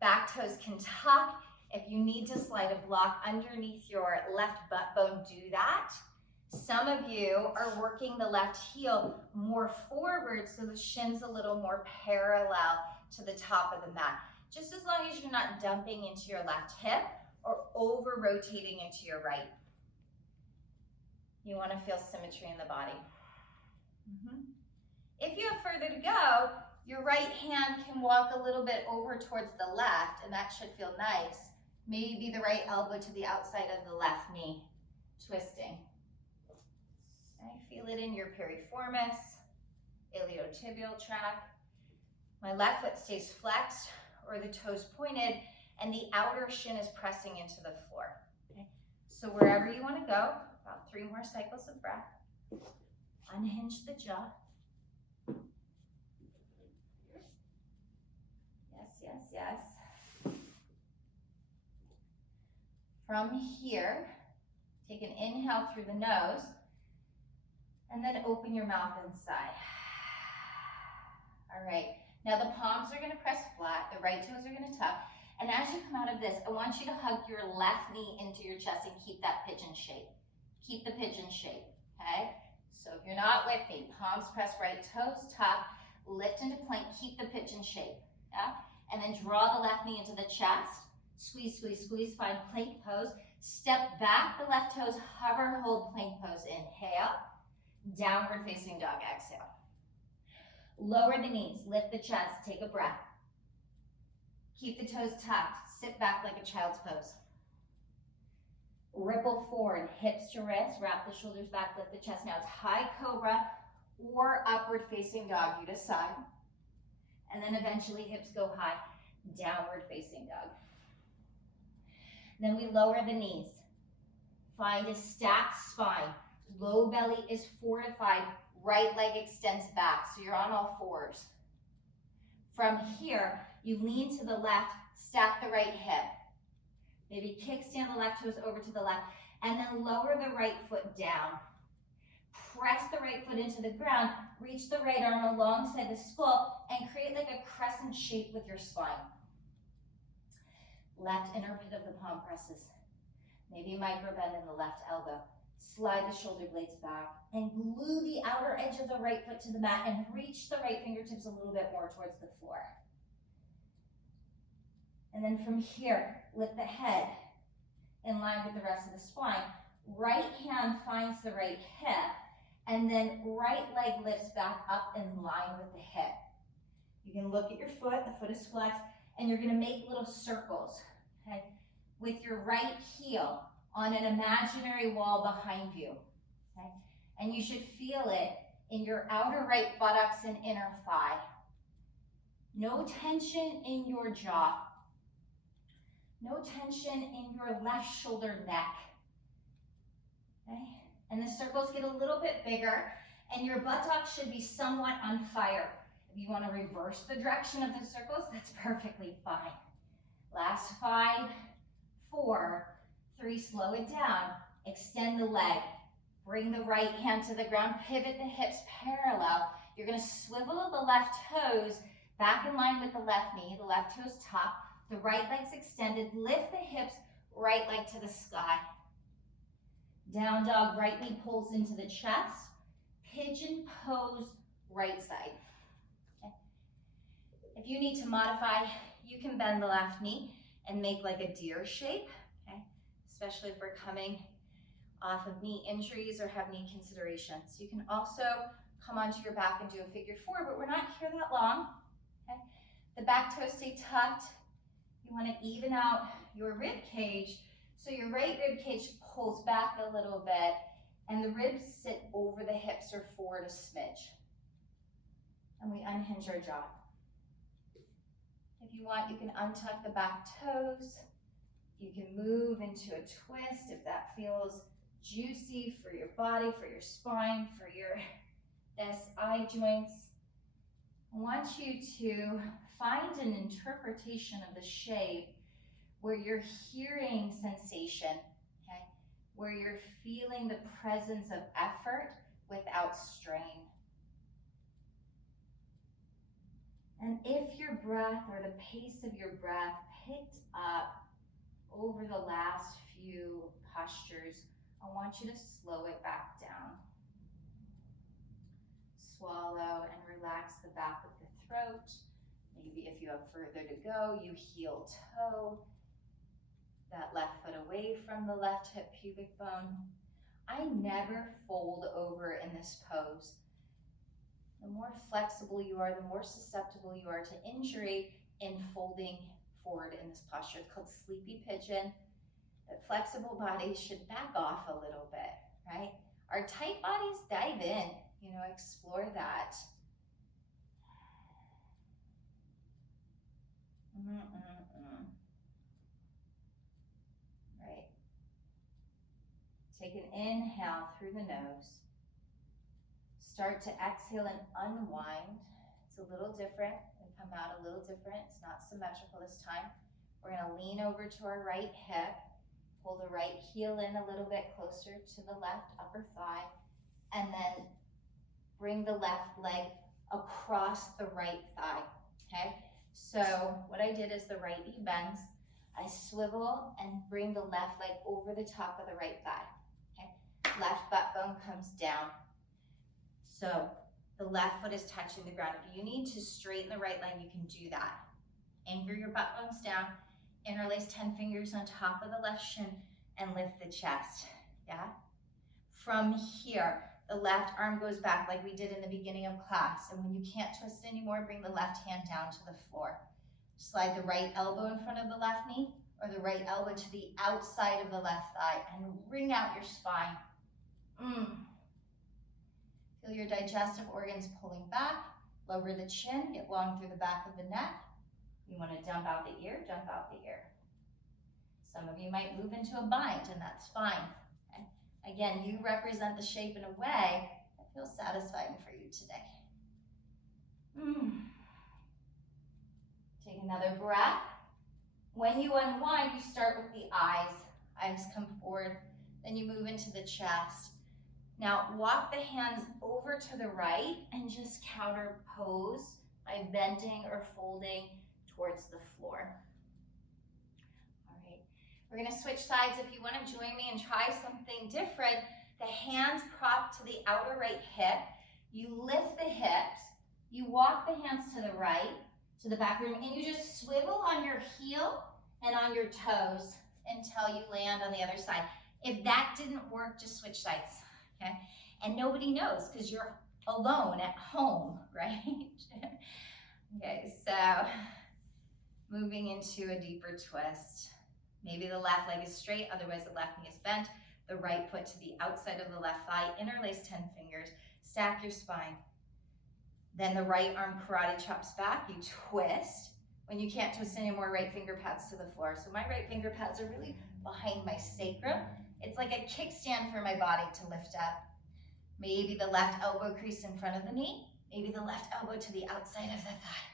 Back toes can tuck. If you need to slide a block underneath your left butt bone, do that. Some of you are working the left heel more forward so the shin's a little more parallel to the top of the mat. Just as long as you're not dumping into your left hip or over rotating into your right. You want to feel symmetry in the body. If you have further to go, your right hand can walk a little bit over towards the left, and that should feel nice. Maybe the right elbow to the outside of the left knee, twisting. I feel it in your piriformis, iliotibial tract. My left foot stays flexed or the toes pointed, and the outer shin is pressing into the floor. Okay? So wherever you want to go, about 3 more cycles of breath. Unhinge the jaw. Yes, yes, yes. From here, take an inhale through the nose, and then open your mouth inside. All right, now the palms are gonna press flat, the right toes are gonna tuck, and as you come out of this, I want you to hug your left knee into your chest and keep that pigeon shape. Keep the pigeon shape, okay? So if you're not with me, palms press, right toes tuck, lift into plank, keep the pigeon shape, yeah? And then draw the left knee into the chest, squeeze, squeeze, squeeze, find plank pose. Step back the left toes, hover, hold plank pose. Inhale, downward facing dog, exhale. Lower the knees, lift the chest, take a breath. Keep the toes tucked, sit back like a child's pose. Ripple forward, hips to wrist, wrap the shoulders back, lift the chest. Now it's high cobra or upward facing dog, you decide. And then eventually hips go high, downward facing dog. Then we lower the knees. Find a stacked spine. Low belly is fortified, right leg extends back, so you're on all fours. From here, you lean to the left, stack the right hip. Maybe kickstand the left toes over to the left, and then lower the right foot down. Press the right foot into the ground, reach the right arm alongside the skull, and create like a crescent shape with your spine. Left inner pit of the palm presses. Maybe micro bend in the left elbow. Slide the shoulder blades back and glue the outer edge of the right foot to the mat and reach the right fingertips a little bit more towards the floor. And then from here, lift the head in line with the rest of the spine. Right hand finds the right hip, and then right leg lifts back up in line with the hip. You can look at your foot, the foot is flexed, and you're gonna make little circles, okay? With your right heel on an imaginary wall behind you, okay? And you should feel it in your outer right buttocks and inner thigh. No tension in your jaw. No tension in your left shoulder neck, okay? And the circles get a little bit bigger, and your buttocks should be somewhat on fire. If you want to reverse the direction of the circles, that's perfectly fine. Last 5, 4, 3, slow it down. Extend the leg. Bring the right hand to the ground, pivot the hips parallel. You're gonna swivel the left toes back in line with the left knee, the left toes top, the right leg's extended, lift the hips, right leg to the sky. Down dog, right knee pulls into the chest. Pigeon pose, right side. Okay. If you need to modify, you can bend the left knee and make like a deer shape, okay? Especially if we're coming off of knee injuries or have knee considerations. You can also come onto your back and do a figure 4, but we're not here that long, okay? The back toes stay tucked. You want to even out your rib cage, so your right rib cage pulls back a little bit and the ribs sit over the hips or forward a smidge. And we unhinge our jaw. If you want, you can untuck the back toes. You can move into a twist if that feels juicy for your body, for your spine, for your SI joints. I want you to find an interpretation of the shape where you're hearing sensation, okay? Where you're feeling the presence of effort without strain. And if your breath or the pace of your breath picked up over the last few postures, I want you to slow it back down. Swallow and relax the back of the throat. Maybe if you have further to go, you heel toe that left foot away from the left hip pubic bone. I never fold over in this pose. The more flexible you are, the more susceptible you are to injury in folding forward in this posture. It's called sleepy pigeon. The flexible bodies should back off a little bit, right? Our tight bodies, dive in, explore that. Right. Take an inhale through the nose. Start to exhale and unwind. It's a little different. We come out a little different. It's not symmetrical this time. We're going to lean over to our right hip. Pull the right heel in a little bit closer to the left upper thigh. And then bring the left leg across the right thigh, okay? So what I did is the right knee bends. I swivel and bring the left leg over the top of the right thigh, okay? Left butt bone comes down. So the left foot is touching the ground. If you need to straighten the right leg, you can do that. Anchor your butt bones down, interlace 10 fingers on top of the left shin, and lift the chest, yeah? From here, the left arm goes back like we did in the beginning of class. And when you can't twist anymore, bring the left hand down to the floor. Slide the right elbow in front of the left knee or the right elbow to the outside of the left thigh and wring out your spine. Feel your digestive organs pulling back. Lower the chin, get long through the back of the neck. You want to dump out the ear, dump out the ear. Some of you might move into a bind, and that's fine. Okay? Again, you represent the shape in a way that feels satisfying for you today. Take another breath. When you unwind, you start with the eyes. Eyes come forward, then you move into the chest. Now walk the hands over to the right and just counter pose by bending or folding towards the floor. All right, we're gonna switch sides. If you wanna join me and try something different, the hands prop to the outer right hip. You lift the hips, you walk the hands to the right, to the back room, and you just swivel on your heel and on your toes until you land on the other side. If that didn't work, just switch sides, okay? And nobody knows because you're alone at home, right? Okay, so moving into a deeper twist. Maybe the left leg is straight, otherwise the left knee is bent. The right foot to the outside of the left thigh, interlace 10 fingers, stack your spine. Then the right arm karate chops back, you twist. When you can't twist anymore, right finger pads to the floor. So my right finger pads are really behind my sacrum. It's like a kickstand for my body to lift up. Maybe the left elbow crease in front of the knee. Maybe the left elbow to the outside of the thigh.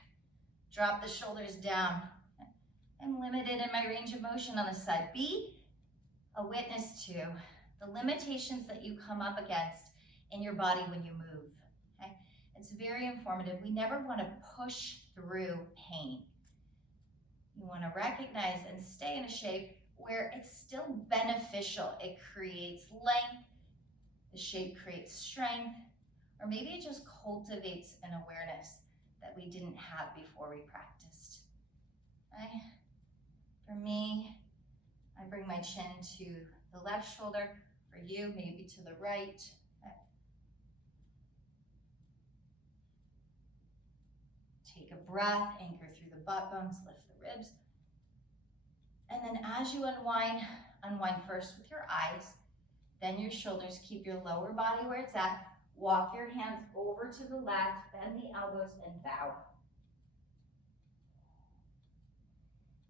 Drop the shoulders down. I'm limited in my range of motion on this side. Be a witness to the limitations that you come up against in your body when you move. Okay? It's very informative. We never want to push through pain. You want to recognize and stay in a shape where it's still beneficial. It creates length, the shape creates strength, or maybe it just cultivates an awareness that we didn't have before we practiced. Okay? For me, I bring my chin to the left shoulder. For you, maybe to the right. Okay. Take a breath, anchor through the butt bones, lift the ribs. And then as you unwind first with your eyes, then your shoulders. Keep your lower body where it's at. Walk your hands over to the left, bend the elbows and bow.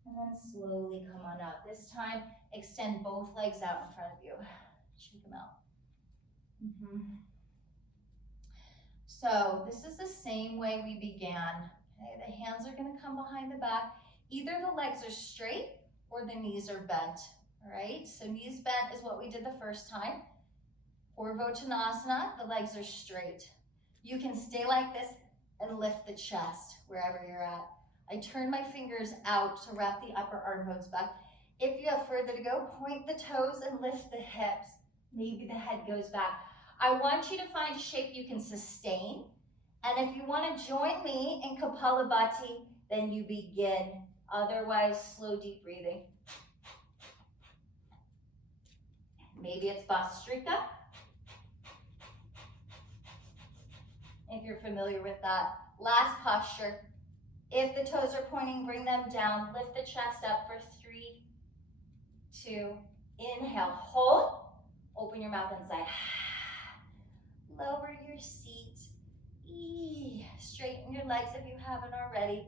And then slowly come on up. This time, extend both legs out in front of you. Shake them out. So this is the same way we began. Okay, the hands are gonna come behind the back. Either the legs are straight or the knees are bent, all right? So knees bent is what we did the first time. For Uttanasana, the legs are straight. You can stay like this and lift the chest wherever you're at. I turn my fingers out to wrap the upper arm bones back. If you have further to go, point the toes and lift the hips. Maybe the head goes back. I want you to find a shape you can sustain. And if you want to join me in Kapalabhati, then you begin. Otherwise, slow, deep breathing. Maybe it's Bhastrika. If you're familiar with that. Last posture. If the toes are pointing, bring them down. Lift the chest up for 3, 2, inhale, hold. Open your mouth and sigh. Lower your seat. Straighten your legs if you haven't already.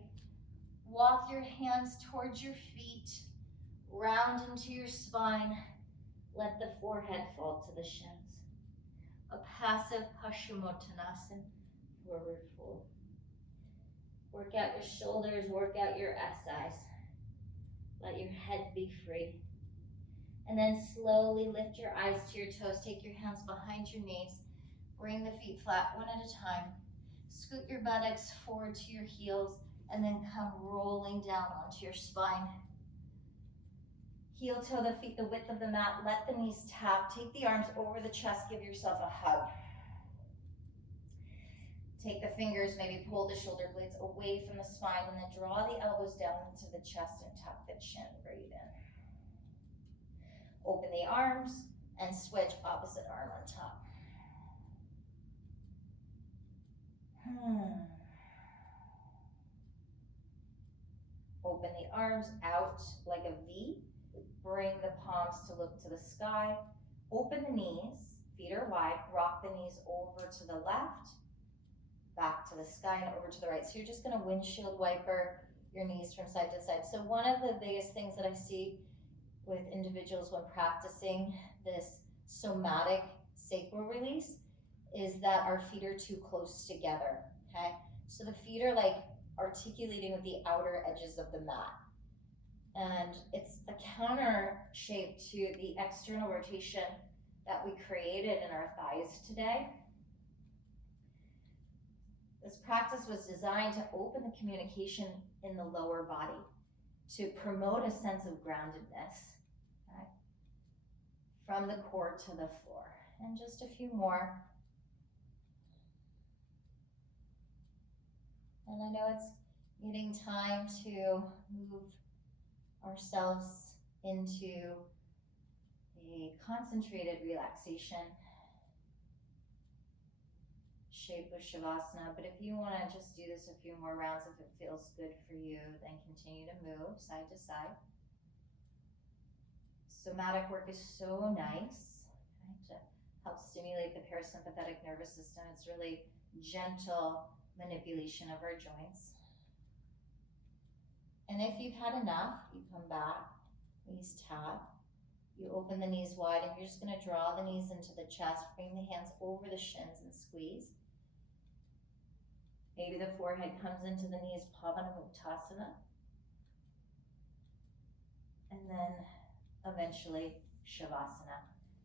Walk your hands towards your feet. Round into your spine. Let the forehead fall to the shins. A passive Paschimottanasana, forward fold. Work out your shoulders, work out your SIs. Let your head be free. And then slowly lift your eyes to your toes. Take your hands behind your knees. Bring the feet flat one at a time. Scoot your buttocks forward to your heels and then come rolling down onto your spine. Heel toe the feet the width of the mat. Let the knees tap. Take the arms over the chest. Give yourself a hug. Take the fingers, maybe pull the shoulder blades away from the spine and then draw the elbows down into the chest and tuck the chin right in. Open the arms and switch opposite arm on top. Open the arms out like a V. Bring the palms to look to the sky. Open the knees, feet are wide. Rock the knees over to the left, back to the sky and over to the right. So you're just gonna windshield wiper your knees from side to side. So one of the biggest things that I see with individuals when practicing this somatic sacral release is that our feet are too close together, okay? So the feet are like articulating with the outer edges of the mat. And it's a counter shape to the external rotation that we created in our thighs today. This practice was designed to open the communication in the lower body, to promote a sense of groundedness, okay, from the core to the floor. And just a few more. And I know it's getting time to move ourselves into a concentrated relaxation shape of Shavasana, but if you want to just do this a few more rounds, if it feels good for you, then continue to move side to side. Somatic work is so nice, okay, to help stimulate the parasympathetic nervous system. It's really gentle manipulation of our joints. And if you've had enough, you come back, knees tap. You open the knees wide, and you're just going to draw the knees into the chest, bring the hands over the shins and squeeze. Maybe the forehead comes into the knees, Pavanamuktasana. And then eventually Shavasana.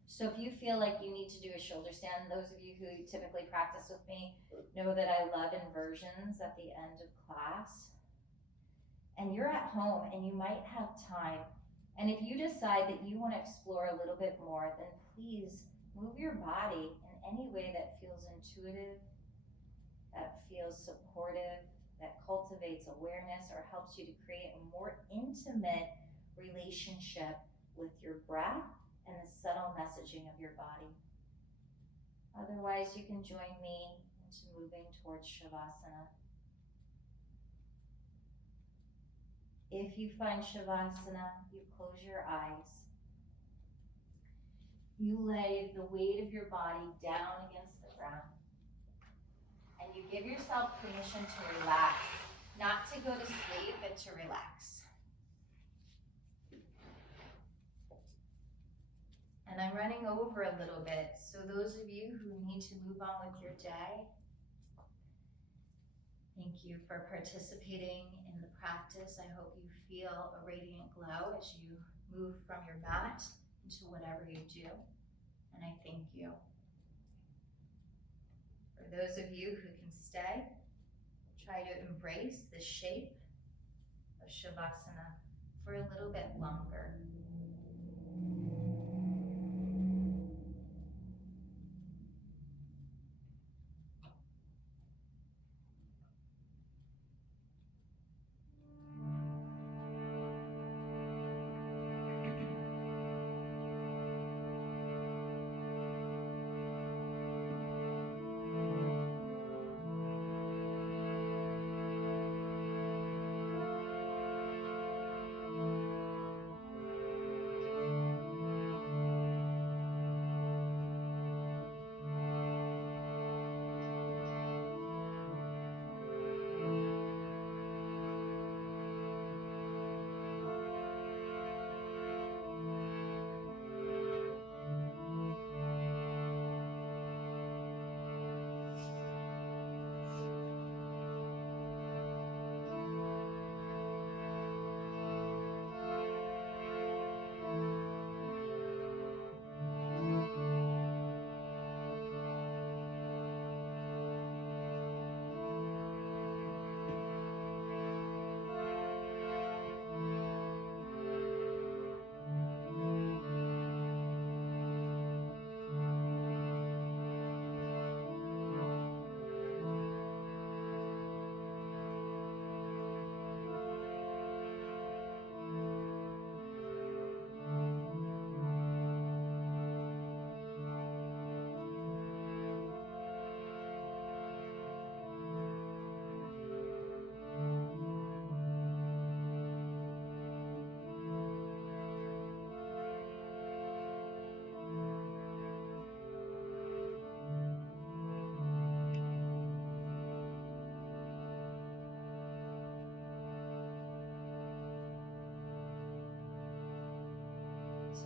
So if you feel like you need to do a shoulder stand, those of you who typically practice with me know that I love inversions at the end of class. And you're at home and you might have time. And if you decide that you want to explore a little bit more, then please move your body in any way that feels intuitive, that feels supportive, that cultivates awareness or helps you to create a more intimate relationship with your breath and the subtle messaging of your body. Otherwise, you can join me into moving towards Shavasana. If you find Shavasana, you close your eyes. You lay the weight of your body down against the ground. And you give yourself permission to relax, not to go to sleep, but to relax. And I'm running over a little bit, so those of you who need to move on with your day, thank you for participating in the practice. I hope you feel a radiant glow as you move from your mat into whatever you do, and I thank you. For those of you who can stay, try to embrace the shape of Shavasana for a little bit longer.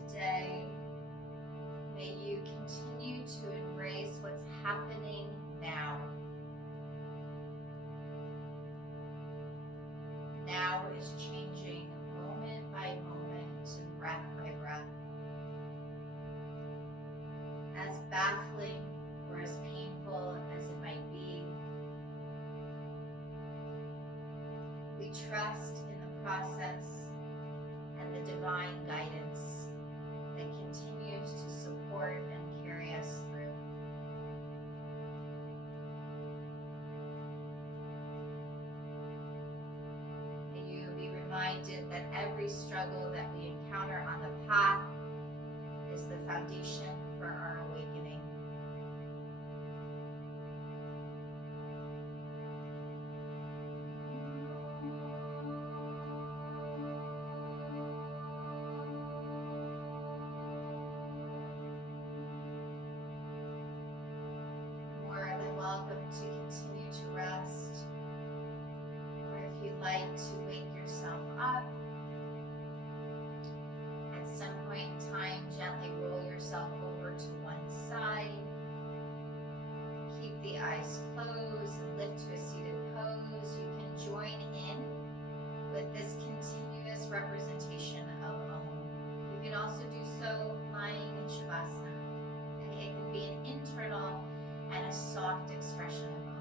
Today, may you continue to embrace what's happening now. Now is changing moment by baffling or as painful as it might be, we trust in the process and the divine guidance that continues to support and carry us through. May you be reminded that every struggle that we encounter on the path is the foundation for our awakening. More than welcome to continue to rest, or if you'd like to wake yourself up, at some point in time, gently roll yourself over to one side. Keep the eyes closed and lift to a seated pose. You can join in with this continuous representation of Om. You can also do so lying in Shavasana. And it can be an internal and a soft expression of Om.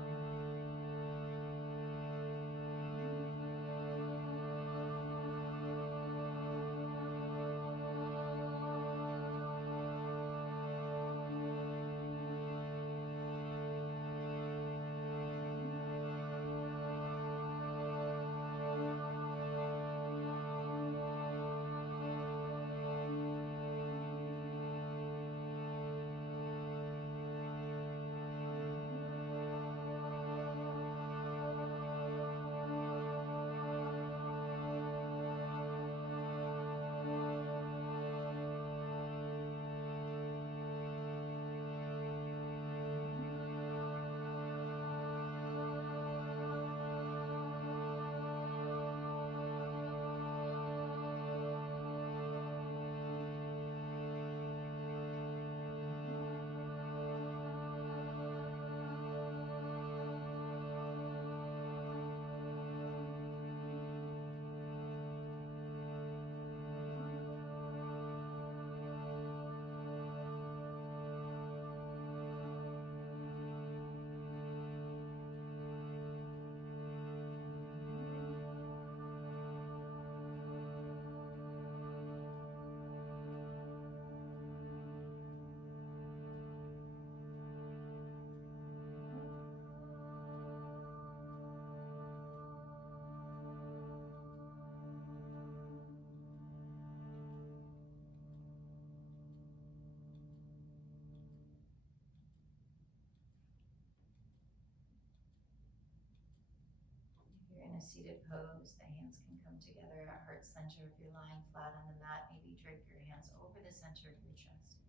You're in a seated pose. The hands can come together at heart center. If you're lying flat on the mat, maybe drape your hands over the center of your chest.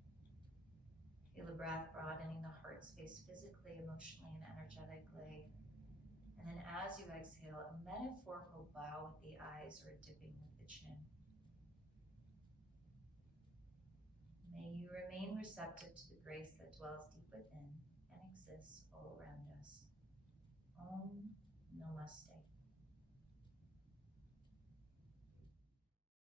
Feel the breath broadening the heart space physically, emotionally, and energetically. And then as you exhale, a metaphorical bow with the eyes or a dipping with the chin. May you remain receptive to the grace that dwells deep within and exists all around us. Om Namaste.